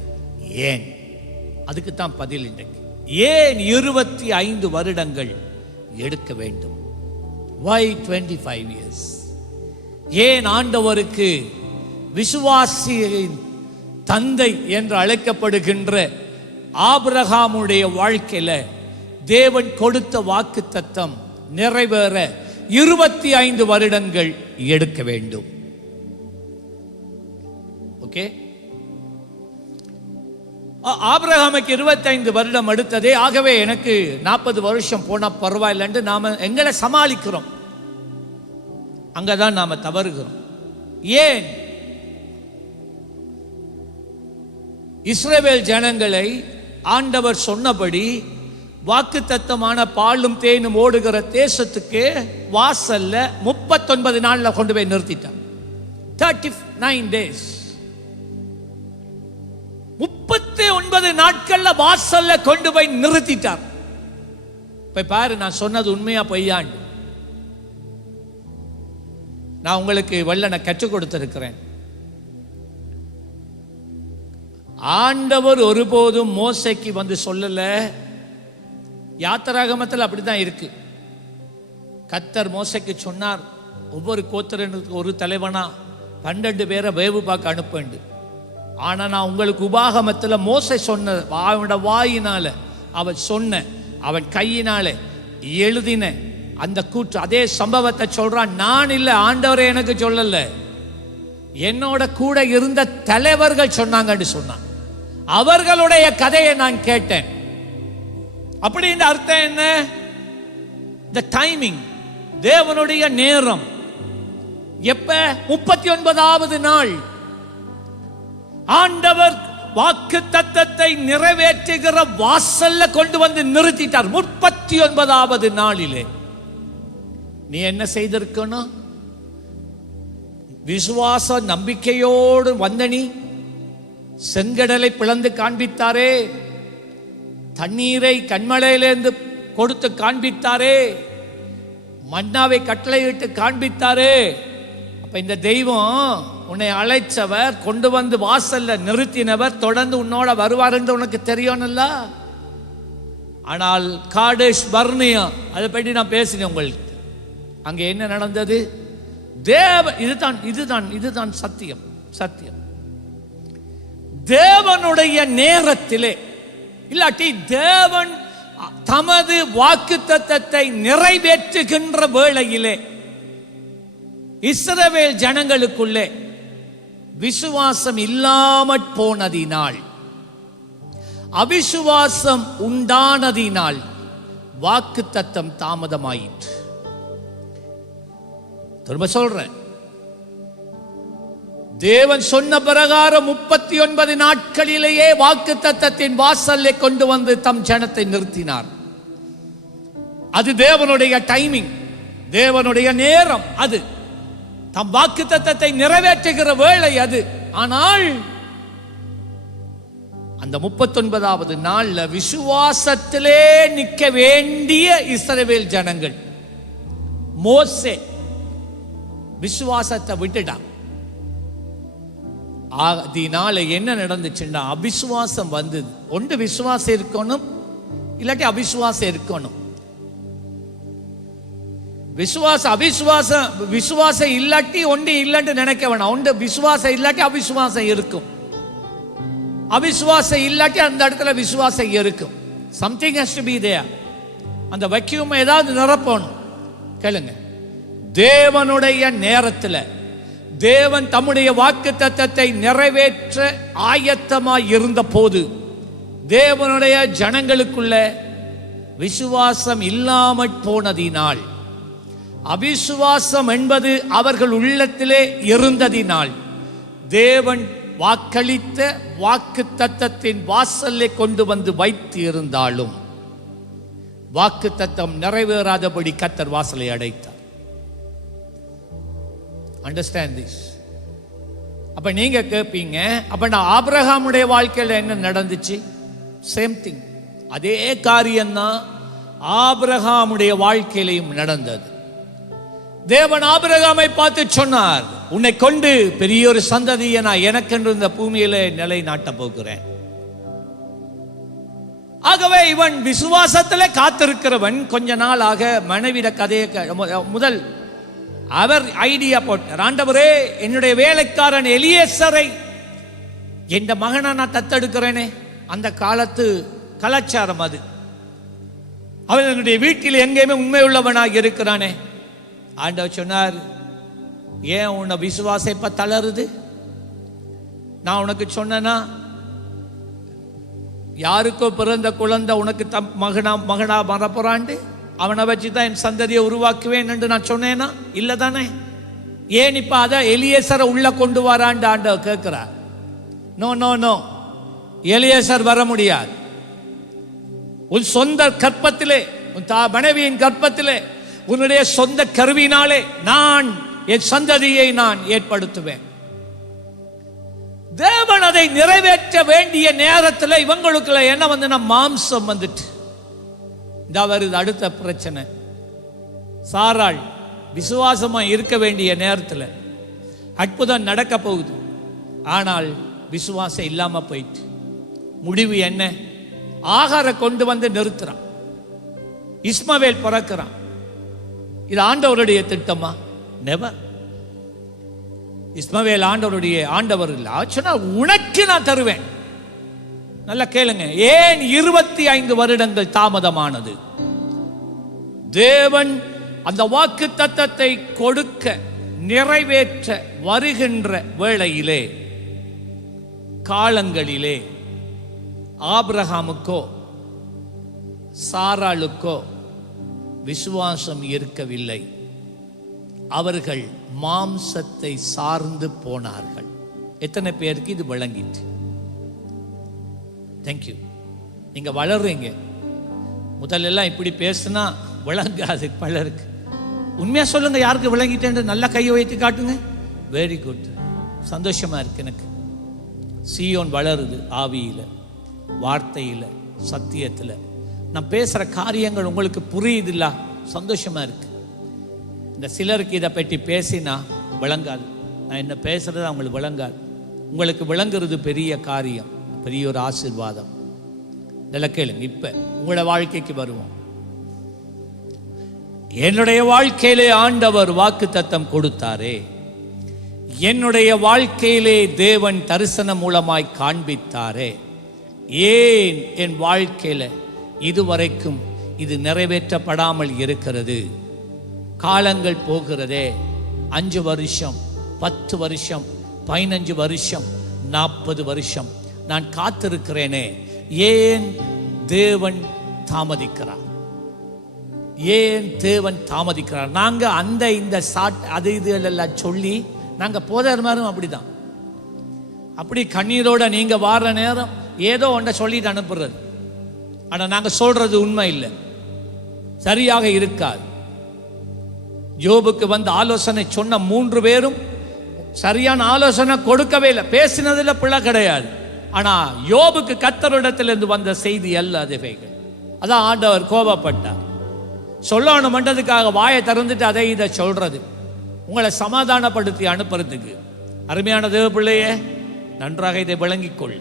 ஏன்? அதுக்கு தான் பதில் இன்றைக்கு. ஏன் 25 வருடங்கள் எடுக்க வேண்டும்? Why 25 years? ஏன் ஆண்டவருக்கு விசுவாசியின் தந்தை என்று அழைக்கப்படுகின்ற ஆபிரகாமுடைய வாழ்க்கையில தேவன் கொடுத்த வாக்கு தத்தம் நிறைவேற 25 வருடங்கள் எடுக்க வேண்டும்? ஓகே, ஆபிரகாமுக்கு 25 வருடம் எடுத்ததே. ஆகவே எனக்கு 40 வருஷம் போனா பரவாயில்லைன்னு நாம எங்களை சமாளிக்கிறோம். அங்கதான் நாம தவறுகிறோம். ஏன்? இஸ்ரவேல் ஜனங்களை ஆண்டவர் சொன்னபடி வாக்குத்தத்தமான பாலும் தேனும் ஓடுகிற தேசத்துக்கு வாசல்ல 39 நாள்ல கொண்டு போய் நிறுத்திட்டார். 39 days, 39 நாட்கள்ல வாசல்ல கொண்டு போய் நிறுத்திட்டார். போய் பாரு, நான் சொன்னது உண்மையா பொய்யாண்டு. நான் உங்களுக்கு வல்லனை கற்றுக் கொடுத்திருக்கிறேன். ஆண்டவர் ஒருபோதும் மோசைக்கு வந்து சொல்லல. யாத்திராகமத்தில் அப்படிதான் இருக்கு. கர்த்தர் மோசைக்கு சொன்னார், ஒவ்வொரு கோத்திரனுக்கு ஒரு தலைவனா 12 பேரை வேவு பார்க்க அனுப்பண்டு. ஆனா நான் உங்களுக்கு உபாகமத்தில் மோசை சொன்ன, அவனோட வாயினால அவன் சொன்ன, அவன் கையினால எழுதின அந்த கூற்று, அதே சம்பவத்தை சொல்றான். நான் இல்லை, ஆண்டவரே எனக்கு சொல்லல, என்னோட கூட இருந்த தலைவர்கள் சொன்னாங்கன்னு சொன்னான். அவர்களுடைய கதையை நான் கேட்டேன். அப்படின்னு அர்த்தம் என்ன? the timing, தேவனுடைய நேரம். எப்ப? 39வது நாள் ஆண்டவர் வாக்கு தத்தத்தை நிறைவேற்றுகிற வாசல்ல கொண்டு வந்து நிறுத்திட்டார். 39வது நாளிலே நீ என்ன செய்திருக்கணும்? விசுவாச நம்பிக்கையோடு வந்த நீ செங்கடலை பிளந்து காண்பித்தாரே, தண்ணீரை கண்மலையிலிருந்து கொடுத்து காண்பித்தாரே, மன்னாவை கட்டளையிட்டு காண்பித்தாரே. அப்ப இந்த தெய்வம் உன்னை அழைச்சவர், கொண்டு வந்து வாசல்ல நிறுத்தினவர், தொடர்ந்து உன்னோட வருவார் என்று உனக்கு தெரியணும்ல. ஆனால் காடேஷ் பர்னியா, அதை பற்றி நான் பேசினேன் உங்களுக்கு. அங்கே என்ன நடந்தது? இதுதான் சத்தியம். சத்தியம் தேவனுடைய நேரத்திலே, இல்லாட்டி தேவன் தமது வாக்குத்தத்தத்தை நிறைவேற்றுகின்ற வேளையிலே இஸ்ரவேல் ஜனங்களுக்குள்ளே விசுவாசம் இல்லாமற் போனதினால், அவிசுவாசம் உண்டானதினால் வாக்குத்தத்தம் தாமதமாயிற்று. திரும்ப சொல்றேன், தேவன் சொன்ன பிரகாரம் 39 நாட்களிலேயே வாக்குத்தத்தத்தின் வாசல்லை கொண்டு வந்து தம் ஜனத்தை நிறுத்தினார். அது தேவனுடைய டைமிங், தேவனுடைய நேரம். அது தம் வாக்குத்தத்தத்தை நிறைவேற்றுகிற வேளை அது. ஆனால் அந்த 39வது நாள்ல விசுவாசத்திலே நிற்க வேண்டிய இஸ்ரவேல் ஜனங்கள், மோசே விசுவாசத்தை விட்டுட்டான். அதனால என்ன நடந்துச்சுன்னா, அவிசுவாசம் வந்தது. ஒன்று விசுவாசம் இருக்கணும், இல்லாட்டி அவிசுவாசம் இருக்கணும். விசுவாசம் இல்லாட்டி ஒன்று இல்லைன்னு நினைக்க வேணாம். ஒன்று விசுவாசம் இல்லாட்டி அவிசுவாசம் இருக்கும், அவிசுவாசம் இல்லாட்டி அந்த இடத்துல விசுவாசம் இருக்கும். Something has to be there. அந்த வக்கியம் ஏதாவது நிரப்பணும். கேளுங்க, தேவனுடைய நேரத்தில் தேவன் தம்முடைய வாக்குத்தத்தத்தை நிறைவேற்ற ஆயத்தமாய் இருந்த போது தேவனுடைய ஜனங்களுக்குள்ள விசுவாசம் இல்லாமல் போனதினால், அவிசுவாசம் என்பது அவர்கள் உள்ளத்திலே இருந்ததினால், தேவன் வாக்களித்த வாக்குத்தத்தத்தின் வாசலை கொண்டு வந்து வைத்து இருந்தாலும் வாக்குத்தத்தம் நிறைவேறாதபடி கர்த்தர் வாசலை அடைத்தார். Understand this. அப்ப நீங்க கேட்பீங்க, அப்ப நான் ஆபிரகாமுடைய வாழ்க்கையில என்ன நடந்துச்சு? சேம் திங், அதே காரியம்தான் ஆபிரகாமுடைய வாழ்க்கையிலையும் நடந்தது. தேவன் ஆபிரகாமை பார்த்து சொன்னார், உன்னை கொண்டு பெரிய ஒரு சந்ததியை நான் எனக்கென்று இந்த பூமியில நிலை நாட்டப் போகிறேன். ஆகவே இவன் விசுவாசத்துல காத்திருக்கிறவன். கொஞ்ச நாள் ஆக மனைவிட கதையை முதல் அவர் ஐடியா போட்டார், ஆண்டவரே என்னுடைய வேலைக்காரன் எலியேசரை என் மகனை நான் தத்தெடுக்கிறேனே. அந்த காலத்து கலாச்சாரம் அது. அவன் என்னுடைய வீட்டில் எங்கேயுமே உண்மை உள்ளவனாக இருக்கிறானே. ஆண்டவர் சொன்னார், ஏன் உன்னை விசுவாசம் இப்ப தளருது? நான் உனக்கு சொன்னா, யாருக்கோ பிறந்த குழந்தை உனக்கு மகனா மறப்புறாண்டு அவனை வச்சுதான் என் சந்ததியை உருவாக்குவேன் என்று நான் சொன்னேனா? இல்லை தானே? ஏன் இப்ப அதை எலியேசரை உள்ள கொண்டு வராண்டு ஆண்டவர் கேட்கிறார். நோ நோ நோ, எலியேசர் வர முடியாது. உன் சொந்த கற்பத்திலே, உன் மனைவியின் கற்பத்திலே, உன்னுடைய சொந்த கருவினாலே நான் என் சந்ததியை நான் ஏற்படுத்துவேன். தேவன் அதை நிறைவேற்ற வேண்டிய நேரத்தில் இவங்களுக்குள்ள என்ன வந்து மாம்சம் வந்துட்டு இந்த வருது. அடுத்த பிரச்சனை, சாராள் விசுவாசமா இருக்க வேண்டிய நேரத்தில் அற்புதம் நடக்க போகுது. ஆனால் விசுவாசம் இல்லாம போயிட்டு முடிவு என்ன? ஆகார கொண்டு வந்து நிறுத்துறான். இஸ்மவேல் பிறக்கிறான். இது ஆண்டவருடைய திட்டமா? நெவர். இஸ்மவேல் ஆண்டவர் இல்லை. சொன்னா உனக்கு நான் தருவேன். நல்லா கேளுங்க, ஏன் 25 வருடங்கள் தாமதமானது? தேவன் அந்த வாக்கு தத்தத்தை கொடுக்க நிறைவேற்ற வருகின்ற வேளையிலே, காலங்களிலே ஆபிரகாமுக்கோ சாராளுக்கோ விசுவாசம் இருக்கவில்லை. அவர்கள் மாம்சத்தை சார்ந்து போனார்கள். எத்தனை பேருக்கு இது விளங்கிட்டு? தேங்க்யூ. நீங்க வளர்றீங்க. முதல்லலாம் இப்படி பேசுனா விளங்காது பலருக்கு. உண்மையா சொல்லுங்க, யாருக்கு விளங்கிட்டேன் நல்லா கையை வைத்து காட்டுங்க. வெரி குட், சந்தோஷமா இருக்கு எனக்கு. சீயோன் வளருது, ஆவியில, வார்த்தையில, சத்தியத்துல. நான் பேசுற காரியங்கள் உங்களுக்கு புரியுதுல்ல? சந்தோஷமா இருக்கு. இந்த சிலருக்கு இதை பற்றி பேசினா விளங்காது. நான் என்ன பேசுறது அவங்களுக்கு விளங்காது. உங்களுக்கு விளங்குறது பெரிய காரியம், பெரிய ஒரு ஆசீர்வாதம். இதெல்லாம் கேளுங்க. இப்ப உங்களோட வாழ்க்கைக்கு வருவோம். என்னுடைய வாழ்க்கையிலே ஆண்டவர் வாக்குத்தத்தம் கொடுத்தாரே, என்னுடைய வாழ்க்கையிலே தேவன் தரிசனம் மூலமாய் காண்பித்தாரே, ஏன் என் வாழ்க்கையில இதுவரைக்கும் இது நிறைவேற்றப்படாமல் இருக்கிறது? காலங்கள் போகிறதே, 5 வருஷம், 10 வருஷம், 15 வருஷம், 40 வருஷம் நான் காத்திருக்கிறேனே, ஏன் தேவன் தாமதிக்கிறார்? ஏன் தேவன் தாமதிக்கிறார்? நாங்க அந்த இந்த அது இது எல்லாம் சொல்லி நாங்க போதர் மாதிரும் அப்படிதான். அப்படி கண்ணீரோட நீங்க வார நேரம் ஏதோ ஒன்றை சொல்லிட்டு அனுப்புறது. ஆனா நாங்க சொல்றது உண்மை இல்லை, சரியாக இருக்காது. யோபுக்கு வந்து ஆலோசனை சொன்ன 3 பேரும் சரியான ஆலோசனை கொடுக்கவே இல்லை. பேசினதுல பிள்ளை கிடையாது. ஆனா யோபுக்கு கர்த்தரிடத்திலிருந்து வந்த செய்தி அல்ல அதுவைகள். அதான் ஆண்டவர் கோபப்பட்டார். சொல்லணும் மன்றதுக்காக வாயை திறந்துட்டு அதை இதை சொல்றது, உங்களை சமாதானப்படுத்தி அனுப்புறதுக்கு. அருமையான தேவ பிள்ளையே, நன்றாக இதை விளங்கிக்கொள்.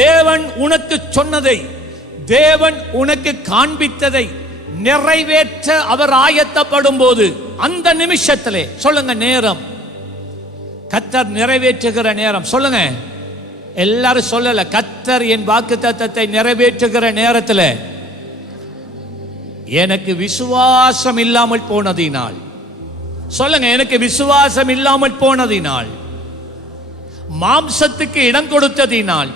தேவன் உனக்கு சொன்னதை, தேவன் உனக்கு காண்பித்ததை நிறைவேற்ற அவர் ஆயத்தப்படும் போது, அந்த நிமிஷத்திலே சொல்லுங்க, நேரம் கர்த்தர் நிறைவேற்றுகிற நேரம். சொல்லுங்க, எல்லாரும் சொல்லல. கர்த்தர் என் வாக்குத்தத்தத்தை நிறைவேற்றுகிற நேரத்தில் எனக்கு விசுவாசம் இல்லாமல் போனதினால், சொல்லுங்க, எனக்கு விசுவாசம் இல்லாமல் போனதினால், மாம்சத்துக்கு இடம் கொடுத்ததினால்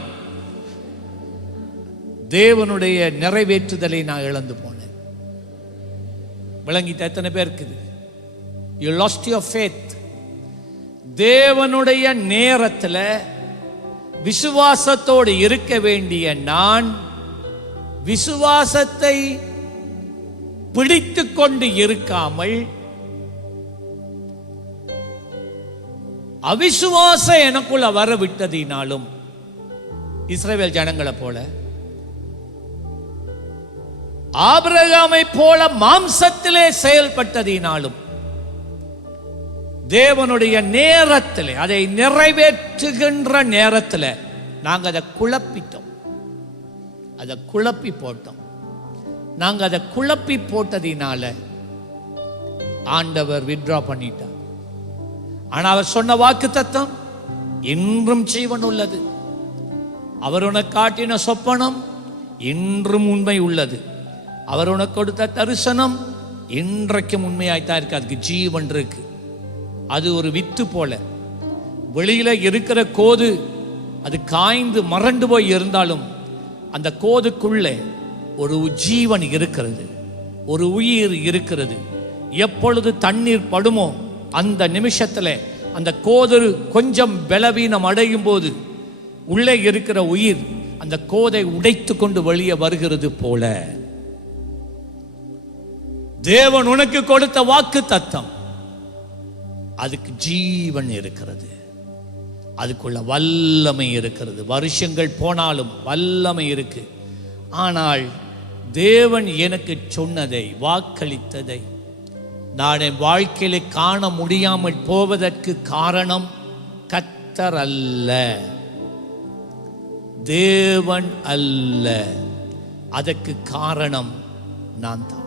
தேவனுடைய நிறைவேற்றுதலை நான் இழந்து போனேன். விளங்கிட்ட எத்தனை பேர் இருக்குது? You lost your faith. தேவனுடைய நேரத்தில் விசுவாசத்தோடு இருக்க வேண்டிய நான் விசுவாசத்தை பிடித்து கொண்டு இருக்காமல் அவிசுவாசம் எனக்குள்ள வர விட்டதினாலும், இஸ்ரவேல் ஜனங்களை போல, ஆபிரகாமை போல மாம்சத்திலே செயல்பட்டதினாலும், தேவனுடைய நேரத்தில், அதை நிறைவேற்றுகின்ற நேரத்தில் நாங்கள் அதை குழப்பிட்டோம். அதை குழப்பி போட்டோம். நாங்கள் அதை குழப்பி போட்டதினால ஆண்டவர் வித்ட்ரா பண்ணிட்டார். ஆனால் அவர் சொன்ன வாக்குத்தத்தம் இன்றும் ஜீவன் உள்ளது. அவர் உனக்கு காட்டின சொப்பனம் இன்றும் உண்மை உள்ளது. அவர் உனக்கு கொடுத்த தரிசனம் இன்றைக்கும் உண்மையாய்த்தான் இருக்கு. அதுக்கு ஜீவன் இருக்கு. அது ஒரு வித்து போல. வெளியில இருக்கிற கோது அது காய்ந்து மறண்டு போய் இருந்தாலும் அந்த கோதுக்குள்ளே ஒரு ஜீவன் இருக்கிறது, ஒரு உயிர் இருக்கிறது. எப்பொழுது தண்ணீர் படுமோ அந்த நிமிஷத்துல அந்த கோது கொஞ்சம் பலவீனம் அடையும் போது உள்ளே இருக்கிற உயிர் அந்த கோதை உடைத்து கொண்டு வெளியே வருகிறது போல, தேவன் உனக்கு கொடுத்த வாக்கு தத்தம் அதுக்கு ஜீவன் இருக்கிறது. அதுக்குள்ள வல்லமை இருக்கிறது. வருஷங்கள் போனாலும் வல்லமை இருக்கு. ஆனால் தேவன் எனக்கு சொன்னதை, வாக்களித்ததை நான் என் வாழ்க்கையில காண முடியாமல் போவதற்கு காரணம் கர்த்தர் அல்ல, தேவன் அல்ல. அதற்கு காரணம் நான் தான்.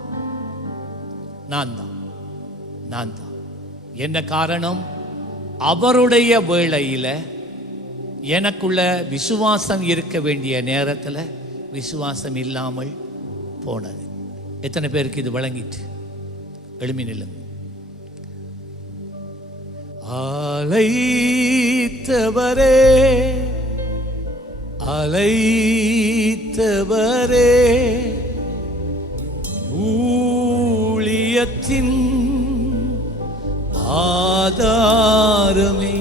என்ன காரணம்? அவருடைய வேளையில எனக்குள்ள விசுவாசம் இருக்க வேண்டிய நேரத்தில் விசுவாசம் இல்லாமல் போனது. எத்தனை பேருக்கு இது வழங்கிட்டு? எழுமி நில்லுங்க. அழைத்தவரே, அழைத்தவரே, ஊழியத்தின் ஆதாரமே,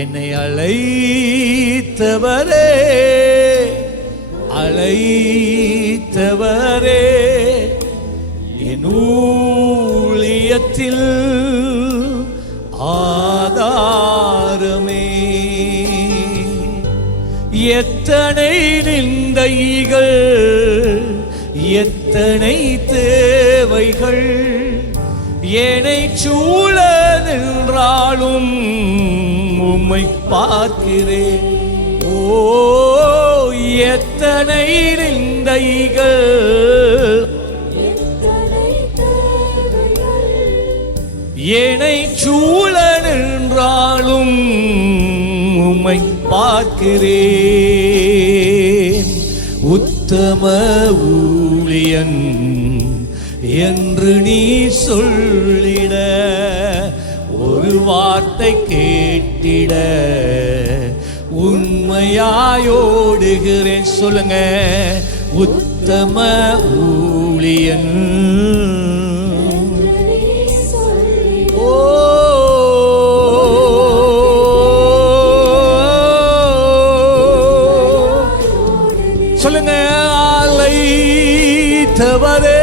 என்னை அழைத்தவரே அழைத்தவரே, என் ஊழியத்தில் ஆதாரமே. எத்தனை நிந்தைகள், எத்தனை தேவைகள் என்னை சூழ நின்றாலும் உம்மை பார்க்கிறேன். ஓ, எத்தனை நிந்தைகள், என்னை சூழ நின்றாலும் உம்மை பார்க்கிறேன். உத்தம ஊழியன் என்று நீ சொல்லிட, ஒரு வார்த்தை கேட்டிட உண்மையாயோடுகிறேன். சொல்லுங்க, உத்தம ஊழியன். ஓ, சொல்லுங்க, அழைத்தவரே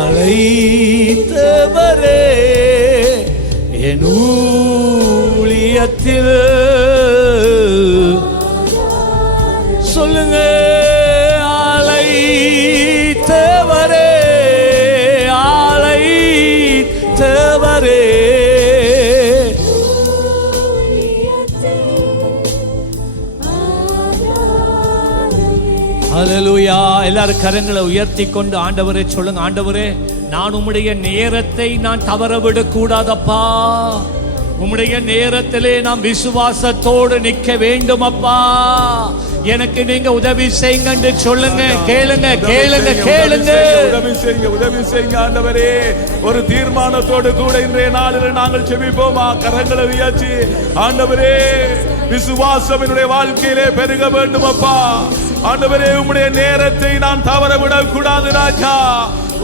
அழைத்தவரே, என் ஊழியத்தில். சொல்லுங்க, அழைத்தவரே அழைத்தவரே. ஹல்லேலூயா. எல்லாரும் கரங்களை உயர்த்தி கொண்டு ஆண்டவரே சொல்லுங்க, ஆண்டவரே நான் உம்முடைய நேரத்தை நான் தவறவிடக் கூடாதப்பா. உம்முடைய நேரத்திலே நாம் விசுவாசத்தோடு நிற்க வேண்டும் அப்பா. எனக்கு நீங்க உதவி செய்யுங்க என்று சொல்லுங்க. கேளுங்க கேளுங்க கேளுங்க. உதவி செய்யுங்க, உதவி செய்யுங்க ஆண்டவரே. ஒரு தீர்மானத்தோடு கூட இன்றைய நாளில் நாங்கள் செபிப்போமா? கரங்களை உயர்த்தி ஆண்டவரே, விசுவாசம் என்னுடைய வாழ்க்கையிலே பெருக வேண்டும் அப்பா. ஆண்டவரே, உம்முடைய நேரத்தை நான் தவற விடக் கூடாது ராஜா.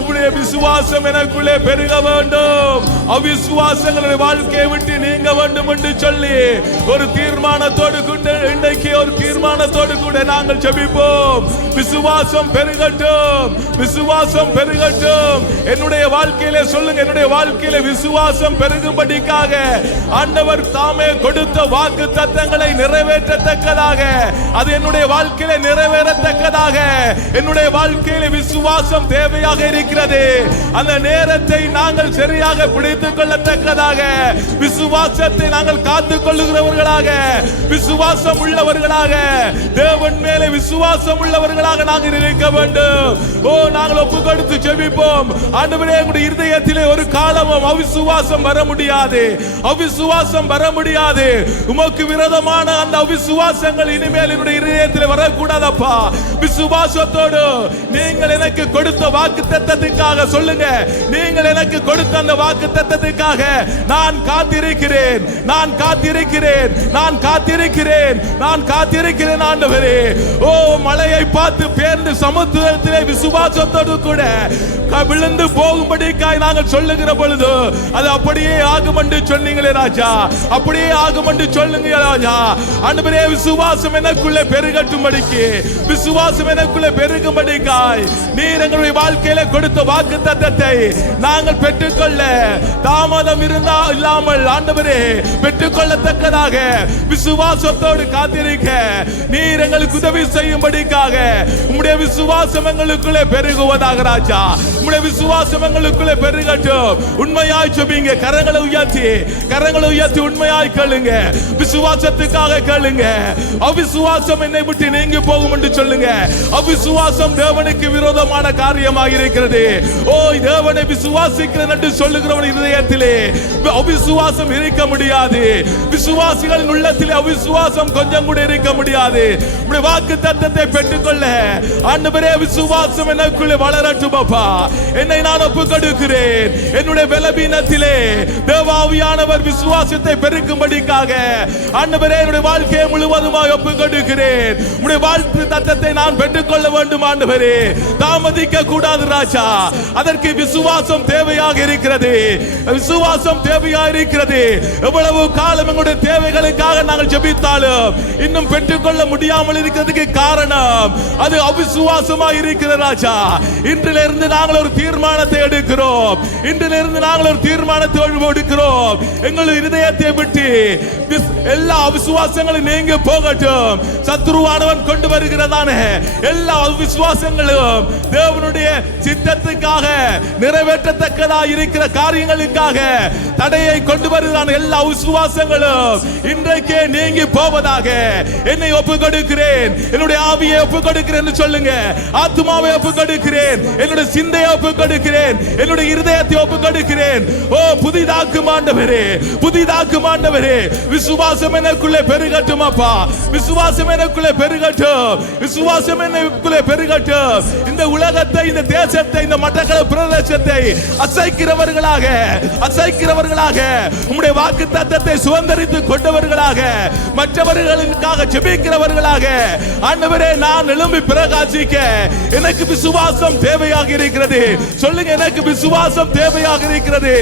உம்முடைய விசுவாசம் எனக்குள்ளே பெருக வேண்டும். அவிசுவாசங்களுடைய வாழ்க்கையை விட்டு நீங்க வேண்டும் என்று சொல்லி ஒரு தீர்மானத்தோடு கூட இன்றைக்கு ஒரு தீர்மானத்தோடு கூட நாங்கள் ஜெபிப்போம். விசுவாசம் பெருகட்டும், விசுவாசம் பெருகட்டும். என்னுடைய வாழ்க்கையிலே சொல்லுங்க, என்னுடைய வாழ்க்கையிலே விசுவாசம் பெருகும்படிக்காக ஆண்டவர் தாமே கொடுத்த வாக்கு தத்தங்களை நிறைவேற்றத்தக்கதாக, அது என்னுடைய வாழ்க்கையிலே நிறைவேறத்தக்கதாக என்னுடைய வாழ்க்கையிலே விசுவாசம் தேவையாக இருக்கிறது. அந்த நேரத்தை நாங்கள் சரியாக பிடித்துக் கொள்ளத்தக்கதாக விசுவாசத்தை நாங்கள் காத்துக் கொள்ளுகிறவர்களாக, விசுவாசம் உள்ளவர்களாக, தேவன் மேலே விசுவாசம் உள்ளவர்களாக நாங்கள் இருக்க வேண்டும். ஓ, நாங்கள் ஒப்பு கொடுத்து ஜெபிப்போம். ஆண்டவரே, எங்களுடைய இருதயத்திலே ஒரு காலமும் அவிசுவாசம் வர முடியாது, அவிசுவாசம் வர முடியாது. உமக்கு விரோதமான அந்த அவிசுவாசங்கள் இனிமேல் என்னுடைய இருதயத்திலே வரக்கூடாதப்பா. விசுவாசத்தோடு நீங்கள் எனக்கு கொடுத்த வாக்கு தத்தத்துக்காக சொல்லுங்க, நீங்கள் எனக்கு கொடுத்த அந்த வாக்கு தத்தத்துக்காக நான் காத்திருக்கிறேன், நான் காத்திருக்கிறேன், நான் காத்திருக்கிறேன், நான் காத்திருக்கிறேன் ஆண்டவரே. ஓ, மலையை பார்த்து பேர்ந்து சமுத்திரத்திலே விசுவாசத்தோடு கூட விழுந்து போகும்படிக்காய் நாங்கள் சொல்லுகிற பொழுது அது அப்படியே ஆகும் என்று சொன்னீங்களே ராஜா, அப்படியே ஆகும் என்று சொல்லுங்க ராஜா. ஆண்டவரே, விசுவாசம் எனக்குள்ளே பெருகட்டும்படிக்கு, விசுவாசம் எனக்குள்ளே பெருகும்படிக்காய் நீர் எங்களுடைய வாழ்க்கையில கொடுத்த வாக்கு தத்தத்தை நாங்கள் பெற்றுக்கொள்ள தாமதம் இருந்தா இல்லாமல் ஆண்டவரே பெற்றுக்கொள்ளத்தக்கதாக விசுவாசத்தோடு காத்திருக்க நீர் எங்களுக்கு உதவி செய்யும்படிக்காக உம்முடைய விசுவாசம் எங்களுக்குள்ளே பெருகுவதாக ராஜா. உம்முடைய விசுவாசம் எங்களுக்குள்ளே பெருகட்டும். உண்மையாய் ஜெபிங்க, கரங்களை உயர்த்தி, கரங்களை உயர்த்தி உண்மையாய் கேளுங்க, விசுவாசத்துக்காக கேளுங்க. அவிசுவாசம் என்னை விட்டு நீங்கி போகும் என்று சொல்லுங்க. அவிசுவாசம் தேவனுக்கு விரோதமான காரியமாக இருக்கிறது. ஓ, தேவனை விசுவாசிக்கிறேன் என்று சொல்லுகிறவன் இதயத்திலே அவிசுவாசம் இருக்க முடியாது. விசுவாசிகளின் உள்ளத்திலே அவிசுவாசம் கொஞ்சம் கூட இருக்க முடியாது. உம்முடைய வாக்கு தத்தத்தை பெற்றுக்கொள்ள ஆண்டவரே விசுவாசம் எனக்குள்ளே வளரட்டும் அப்பா. என்னை நான் ஒப்பு கொடுக்கிறேன். என்னுடைய பலவீனத்திலே தேவாவியானவர் விசுவாசத்தை பெருக்கும்படிக்காக ஆண்டவரே என்னுடைய வாழ்க்கையை முழுவதுமாய் ஒப்பு கொடுக்கிறேன். உம்முடைய வாக்கு தத்தத்தை நான் பெற்றுக்கொள்ள வேண்டும் ஆண்டவரே. தாமதிக்க கூடாது ராஜா. அதற்கு விசுவாசம் தேவையாக இருக்கிறது. விசுவாசம் தேவையாக இருக்கிறது. எவ்வளவு காலம் எங்களுடைய தேவைகளுக்காக நாங்கள் ஜெபித்தாலும் இன்னும் பெற்றுக்கொள்ள முடியாமல் இருக்கிறதுக்கு காரணம் அது அவிசுவாசமாக இருக்கிற ராஜா. இன்றிலிருந்து நாங்கள் ஒரு தீர்மானத்தை எடுக்கிறோம். இன்றிலிருந்து நாங்கள் ஒரு தீர்மானத்தை எடுக்கிறோம். எங்கள் இதயத்தை விட்டு எல்லா அவிசுவாசங்களும் நீங்க போகட்டும். சத்துருவானவன் கொண்டு வருகிறதான எல்லா அவிசுவாசங்களும் தேவனுடைய சித்தத்துக்காக நிறைவேற்றத்தக்கதாக இருக்கிற காரியங்களுக்காக தடையை கொண்டு வருகிறான். எல்லா அவிசுவாசங்களும் இன்றைக்கே நீங்கி போவதாக. என்னை ஒப்புக் கொடுக்கிறேன், என்னுடைய ஆவியை ஒப்புக் கொடுக்கிறேன் என்று சொல்லுங்க. ஆத்துமாவை ஒப்புக் கொடுக்கிறேன், என்னுடைய சிந்தையை ஒப்புக் கொடுக்கிறேன், என்னுடைய இருதயத்தை ஒப்புக் கொடுக்கிறேன். ஓ புதிதாக்கும் ஆண்டவரே, புதிதாக்கும் ஆண்டவரே. விசுவாசம் எனக்குள்ளே பெருகட்டும் அப்பா. விசுவாசம் எனக்குள்ளே பெருகட்டும். விசுவாசம் எனக்குள்ளே பெருகட்டும். இந்த உலகத்தை, இந்த தேசத்தை, இந்த மட்டக்களப்பு பிரதேசத்தை அசைக்கிறவர்களாக உம்முடைய வாக்குத்தத்தத்தை சுதந்தரித்துக் கொண்டவர்களாக, மற்றவர்களுக்காக ஜெபிக்கிறவர்களாக ஆண்டவரே நான் எழும்பி பிரகாசிக்க எனக்கு விசுவாசம் தேவையாக இருக்கிறது. சொல்லுங்க, எனக்கு விசுவாசம் தேவையாக இருக்கிறது.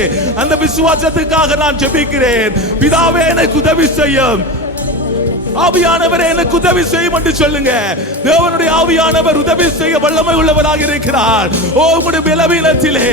அந்த விசுவாசத்துக்காக நான் ஜெபிக்கிறேன். பிதாவே எனக்கு உதவி செய்யும். ஆவியானவரே எனக்கு உதவி செய்யும் என்று சொல்லுங்க. தேவனுடைய ஆவியானவர் உதவி செய்ய வல்லமை உள்ளவராக இருக்கிறார். ஓ உங்களுடைய பலவீனத்திலே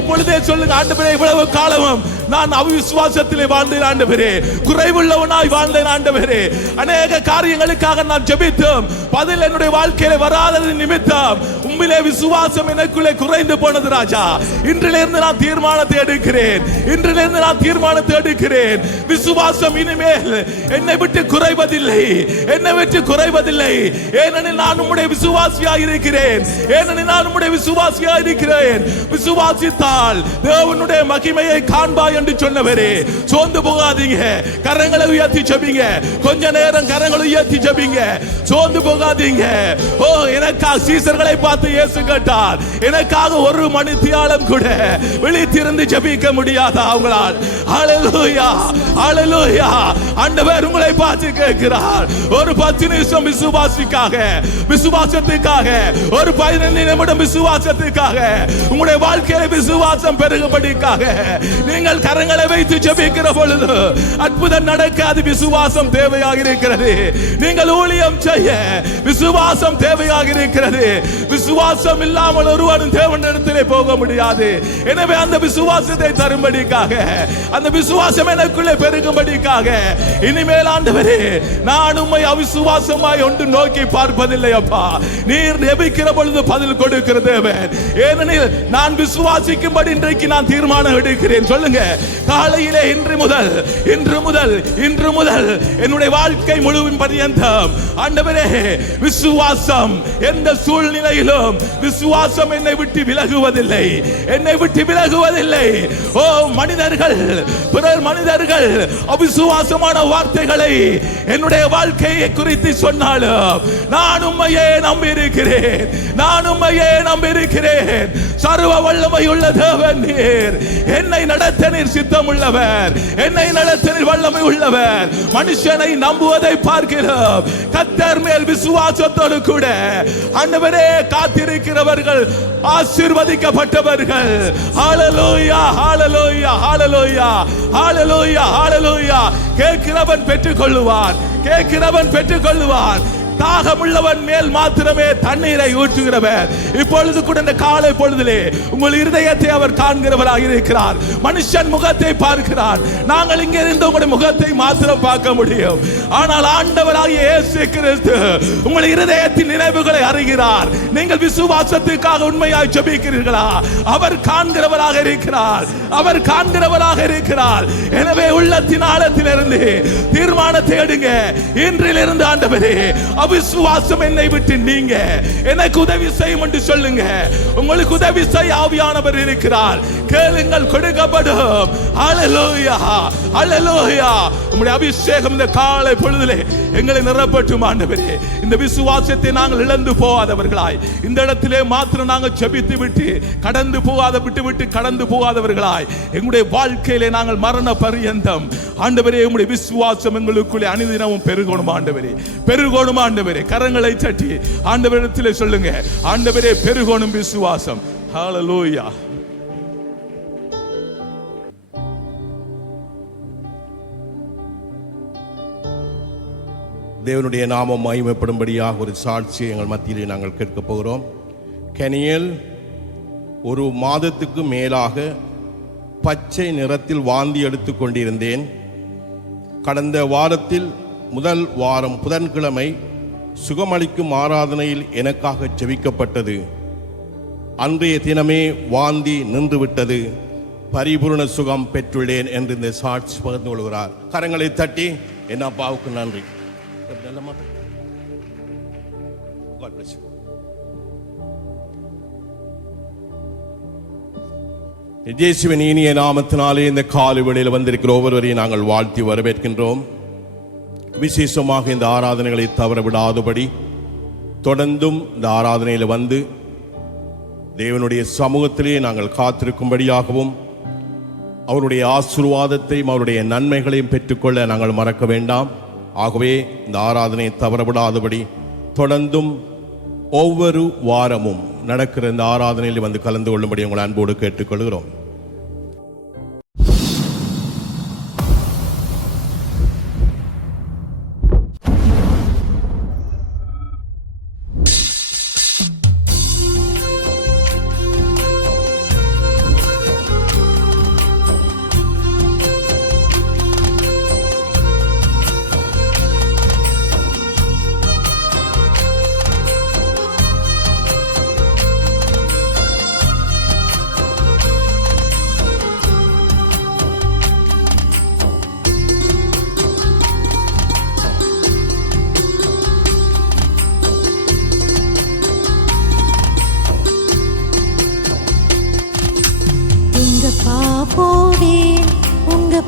இப்பொழுதே சொல்லுங்க, ஆண்டவரே இவ்வளவு காலமும் நான் அவிசுவாசத்திலே வாழ்ந்தேன் ஆண்டவரே, குறைவுள்ளவனாய் வாழ்ந்தேன் ஆண்டவரே. அநேக காரியங்களுக்காக நான் ஜெபித்தோம், பதில் என்னுடைய வாழ்க்கையில வராதது நிமித்தம் உம்மிலே விசுவாசம் எனக்குள்ளே குறைந்து போனது ராஜா. இன்றிலிருந்து நான் தீர்மானத்தை எடுக்கிறேன். இன்றிலிருந்து நான் தீர்மானத்தை எடுக்கிறேன். விசுவாசம் இனிமேல் என்னை விட்டு குறைவதில்லை, என்னை விட்டு குறைவதில்லை. ஏனெனில் நான் உம்முடைய விசுவாசியாக இருக்கிறேன். ஏனெனில் நான் உம்முடைய விசுவாசியாக இருக்கிறேன். விசுவாசித்தால் தேவனுடைய மகிமையை காண்பாய் என்று சொன்னவரே, சோர்ந்து போகாதீங்க. கரங்களை உயர்த்தி ஜெபிங்க. கொஞ்ச நேரம் கரங்களை உயர்த்தி ஜெபிங்க. சோர்ந்து போகாதீங்க. ஓ எனக்காக சீசர்களை பார்த்து இயேசு கேட்டார், எனக்காக ஒரு மணித்தியாலம் கூட விழித்திருந்து ஜெபிக்க முடியாதா அவங்களால்? ஹல்லேலூயா, ஹல்லேலூயா. ஆண்டவர் உங்களை பார்த்து கேட்கிறார், ஒரு 10 நிமிஷம் விசுவாசத்துக்காக ஒரு 15 நிமிடம் விசுவாசத்துக்காக உங்களுடைய வாழ்க்கையில விசுவாசம் பெருகும்படிக்காக நீங்கள் கரங்களை வைத்து ஜெபிக்கிற பொழுது அற்புதம் நடக்காது. விசுவாசம் தேவையாக இருக்கிறது. நீங்கள் ஊழியம் செய்ய விசுவாசம் தேவையாக இருக்கிறது. விசுவாசம் இல்லாமல் ஒருவனும் தேவனிடத்திலே போக முடியாது. எனவே அந்த விசுவாசத்தை தரும்படிக்காக, அந்த விசுவாசம் எனக்குள்ளே பெருகும்படிக்காக இனிமேல் ஆண்டவரே நான் உம்மை அவிசுவாசமாய் ஒன்று நோக்கி பார்ப்பதில்லை அப்பா. நீர் ஜெபிக்கிற பொழுது பதில் கொடுக்கிற தேவன். ஏனெனில் நான் விசுவாசிக்கும்படி இன்றைக்கு நான் தீர்மானம் எடுக்கிறேன். சொல்லுங்க, காலையிலே இன்று முதல் என்னுடைய வாழ்க்கை முழுவதும் பரியந்தம் ஆண்டவரே விசுவாசம் எந்த சூழ்நிலையிலும் விசுவாசம் என்னை விட்டு விலகுவதில்லை, என்னை விட்டு விலகுவதில்லை. ஓ மனிதர்கள், பிறர் மனிதர்கள் அவிசுவாசமான வார்த்தைகளை என்னுடைய வாழ்க்கையை குறித்து சொன்னாலும் நான் உம்மையே நம்பியிருக்கிறேன். நான் உம்மையே நம்பியிருக்கிறேன். சர்வ வல்லமை உள்ள தேவன் நீர். என்னை நடத்த நீர் சித்தம் உள்ளவர், என்னை நடத்த நீர் வல்லமை உள்ளவர். மனுஷனை நம்புவதை பார்க்கிறோம், கர்த்தர் மேல் விசுவாசத்தோடு கூட ஆண்டவரே காத்திருக்கிறவர்கள் ஆசீர்வதிக்கப்பட்டவர்கள். ஹல்லேலூயா, ஹல்லேலூயா, ஹல்லேலூயா, ஹல்லேலூயா, ஹல்லேலூயா. கேட்கிறவன் பெற்றுக்கொள்ளுவான், கேட்கிறவன் பெற்றுக்கொள்ளுவான். தாகமுள்ளவன் மேல் மாத்திரமே தண்ணீரை ஊற்றுகிறவர். இப்பொழுது கூட இந்த காலை பொழுதிலே உங்கள் இருதயத்தை அவர் காண்கிறவராக இருக்கிறார். மனுஷன் முகத்தை பார்க்கிறார், நாங்கள் இங்கே இருந்து உங்களுடைய முகத்தை மாத்திரம் பார்க்க முடியும். ஆனால் ஆண்டவராகிய இயேசு கிறிஸ்து உங்கள் இருதயத்தின் நினைவுகளை அறிகிறார். நீங்கள் விசுவாசத்துக்காக உண்மையாய் ஜெபிக்கிறீர்களா? அவர் காண்கிறவராக இருக்கிறார், அவர் காண்கிறவராக இருக்கிறார். எனவே உள்ளத்தின் ஆழத்திலிருந்து தீர்மானத்தை எடுங்க. இன்றிலிருந்து ஆண்டவரே அவிசுவாசம் என்னை விட்டு நீங்க எனக்கு உதவி செய்யும் என்று சொல்லுங்க. உங்களுக்கு உதவி செய்ய ஆவியானவர் இருக்கிறார். கேளுங்கள், கொடுக்கப்படும். ஹல்லேலூயா, ஹல்லேலூயா. உம்முடைய அபிஷேகம் இந்த காலை பொழுதிலே எங்களை நிரப்பட்டும் ஆண்டவரே. இந்த விசுவாசத்தை நாங்கள் இழந்து போகாதவர்களாய், இந்த இடத்திலே மாத்திரம் நாங்கள் ஜெபித்து விட்டு கடந்து போகாதவர்களாய் எங்களுடைய வாழ்க்கையிலே நாங்கள் மரண பரியந்தம் ஆண்டவரே உம்முடைய விசுவாசம் எங்களுக்குள்ளே அனுதினமும் பெருகணும் ஆண்டவரே, பெருகணும் ஆண்டவரே. கரங்களை தட்டி ஆண்டவரிடத்திலே சொல்லுங்க, ஆண்டவரே பெருகணும் விசுவாசம். ஹalleluya. தேவனுடைய நாமம் மகிமைப்படும்படியாக ஒரு சாட்சியை எங்கள் மத்தியிலே நாங்கள் கேட்கப் போகிறோம். கெனியல் ஒரு மாதத்துக்கு மேலாக பச்சை நிறத்தில் வாந்தி எடுத்து கொண்டிருந்தேன். கடந்த வாரத்தில் முதல் வாரம் புதன்கிழமை சுகமளிக்கும் ஆராதனையில் எனக்காக ஜெபிக்கப்பட்டது. அன்றைய தினமே வாந்தி நின்றுவிட்டது. பரிபூர்ண சுகம் பெற்றுள்ளேன் என்று இந்த சாட்சி பகிர்ந்து கொள்கிறார். கரங்களை தட்டி என் அப்பாவுக்கு நன்றி. God bless you. இயேசுவின் இனிய நாமத்தினாலே இந்த காலை வேளையில் வந்திருக்கிற ஒவ்வொருவரையும் நாங்கள் வாழ்த்தி வரவேற்கின்றோம். விசேஷமாக இந்த ஆராதனைகளை தவற விடாதபடி தொடர்ந்தும் இந்த ஆராதனையில் வந்து தேவனுடைய சமூகத்திலே நாங்கள் காத்திருக்கும்படியாகவும் அவருடைய ஆசீர்வாதத்தையும் அவருடைய நன்மைகளையும் பெற்றுக்கொள்ள நாங்கள் மறக்க வேண்டாம். ஆகவே இந்த ஆராதனையை தவறவிடாதபடி தொடர்ந்தும் ஒவ்வொரு வாரமும் நடக்கிற இந்த ஆராதனையில் வந்து கலந்து கொள்ளும்படி உங்கள் அன்போடு கேட்டுக்கொள்கிறோம்.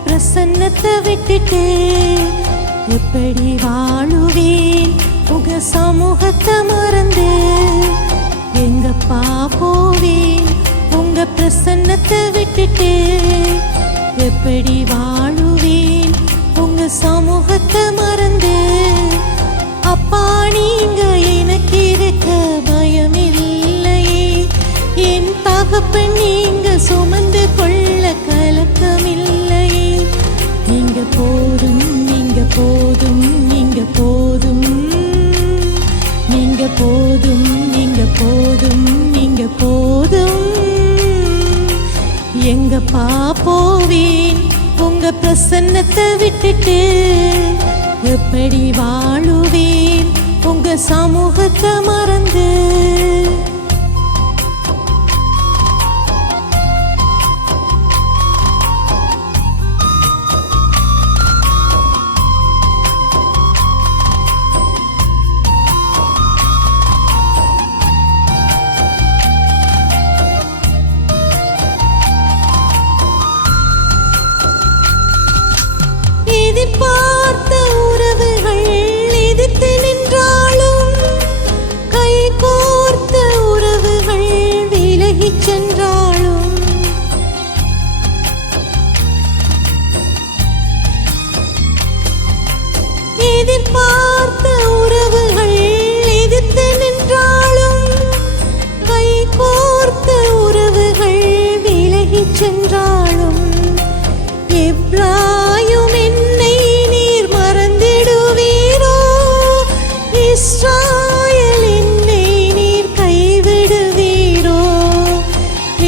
பிரசன்னத்தை விட்டுட்டு எப்படி வாழுவேன்? உங்க சமூகத்தை மறந்து எங்கப்பா போவேன்? உங்க பிரசன்னத்தை விட்டுட்டு எப்படி வாழுவேன்? உங்க சமூகத்தை மறந்து அப்பா நீங்க எனக்கு இருக்க பயமில்லையே. என் தகப்பன் நீங்க சுமந்து கொள்ள கலக்கமில்லையே. நீங்க போதும், நீங்க போதும், நீங்க போதும், நீங்க போதும், நீங்க போதும், நீங்க போதும். எங்கப்பா போவேன்? உங்க பிரசன்னத்தை விட்டுட்டு எப்படி வாழுவேன்? உங்க சமூகத்தை மறந்து பார்த்த உறவுகள் எதிர்த்து நின்றாலும், கை கோர்த்த உறவுகள் விலகிச் சென்றாலும், எதிர்பார்த்த உறவுகள் எதிர்த்து நின்றாலும், கை கோர்த்த உறவுகள் விலகிச் சென்றாலும், எப்ராயும் இஸ்ராயேல் என்னை நீர் கைவிடுவீரோ?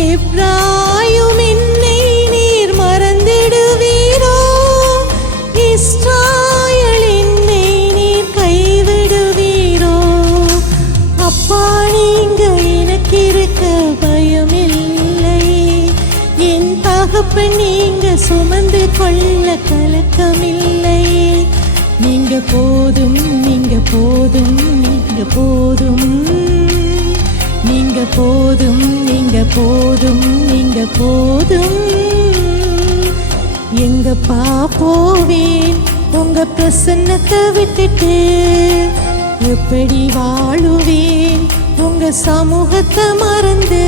எப்ராயும் என்னை நீர் மறந்திடுவீரோ? இஸ்ராயேல் என்னை நீர் கைவிடுவீரோ? அப்பா நீங்க எனக்கு இருக்க பயமில்லை. என் தகப்பன் நீங்க சுமந்து கொள்ள கலக்கமில்லை. நீங்க போதும், நீங்க போதும், நீங்க போதும், நீங்க போதும், நீங்க போதும், நீங்க போதும். எங்கப்பா போவேன்? உங்க பிரசன்னத்தை விட்டுட்டு எப்படி வாழுவேன்? உங்க சமூகத்தை மறந்து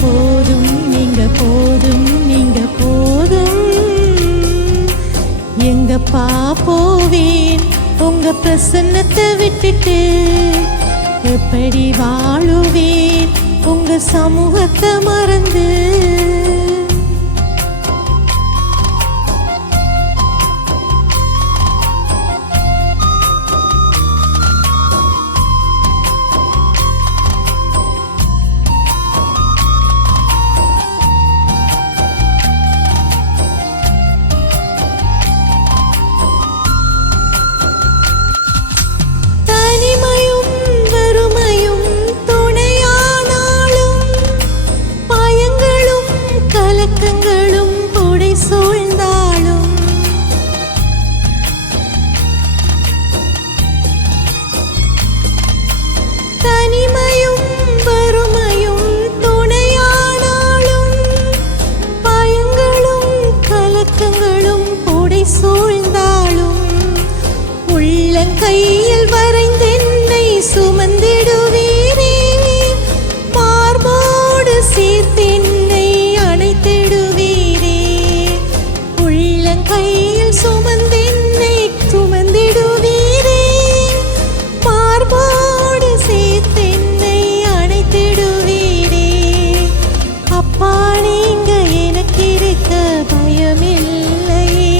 போதும், நீங்க போதும், நீங்க போதும். எங்கப்பா போவேன் உங்க பிரசன்னத்தை விட்டுட்டு? எப்படி வாழுவேன் உங்க சமூகத்தை மறந்து? கையில் வரைந்தென்னை சுமந்திடுவீரே, மார்போடு சேர்த்தென்னை அணைத்திடுவீரே. உள்ளங்கையில் சுமந்தென்னை சுமந்திடுவீரே, மார்போடு சேர்த்தென்னை அணைத்திடுவீரே. அப்பா நீங்க எனக்கு இருக்க பயமில்லையே,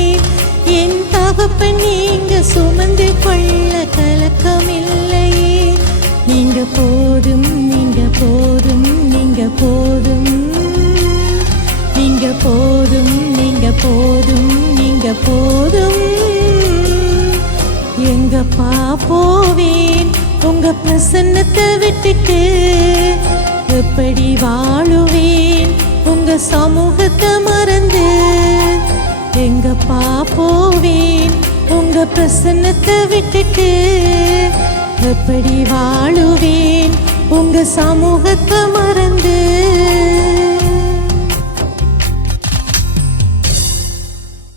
என் தகப்பன் நீங்க சுமந்து கொள்ள கலக்கமில்லையே. நீங்க போதும், நீங்க போதும், நீங்க போதும், நீங்க போதும், நீங்க போதும், நீங்க போதும். எங்கப்பா போவேன் உங்க பிரசன்னத்தை விட்டுட்டு? எப்படி வாழுவேன் உங்க சமூகத்தை மறந்து? எங்கப்பா போவேன் உங்க பிரசன்னத்தை விட்டுட்டு? எப்படி வாழுவேன் உங்க சமூகத்தை மறந்து?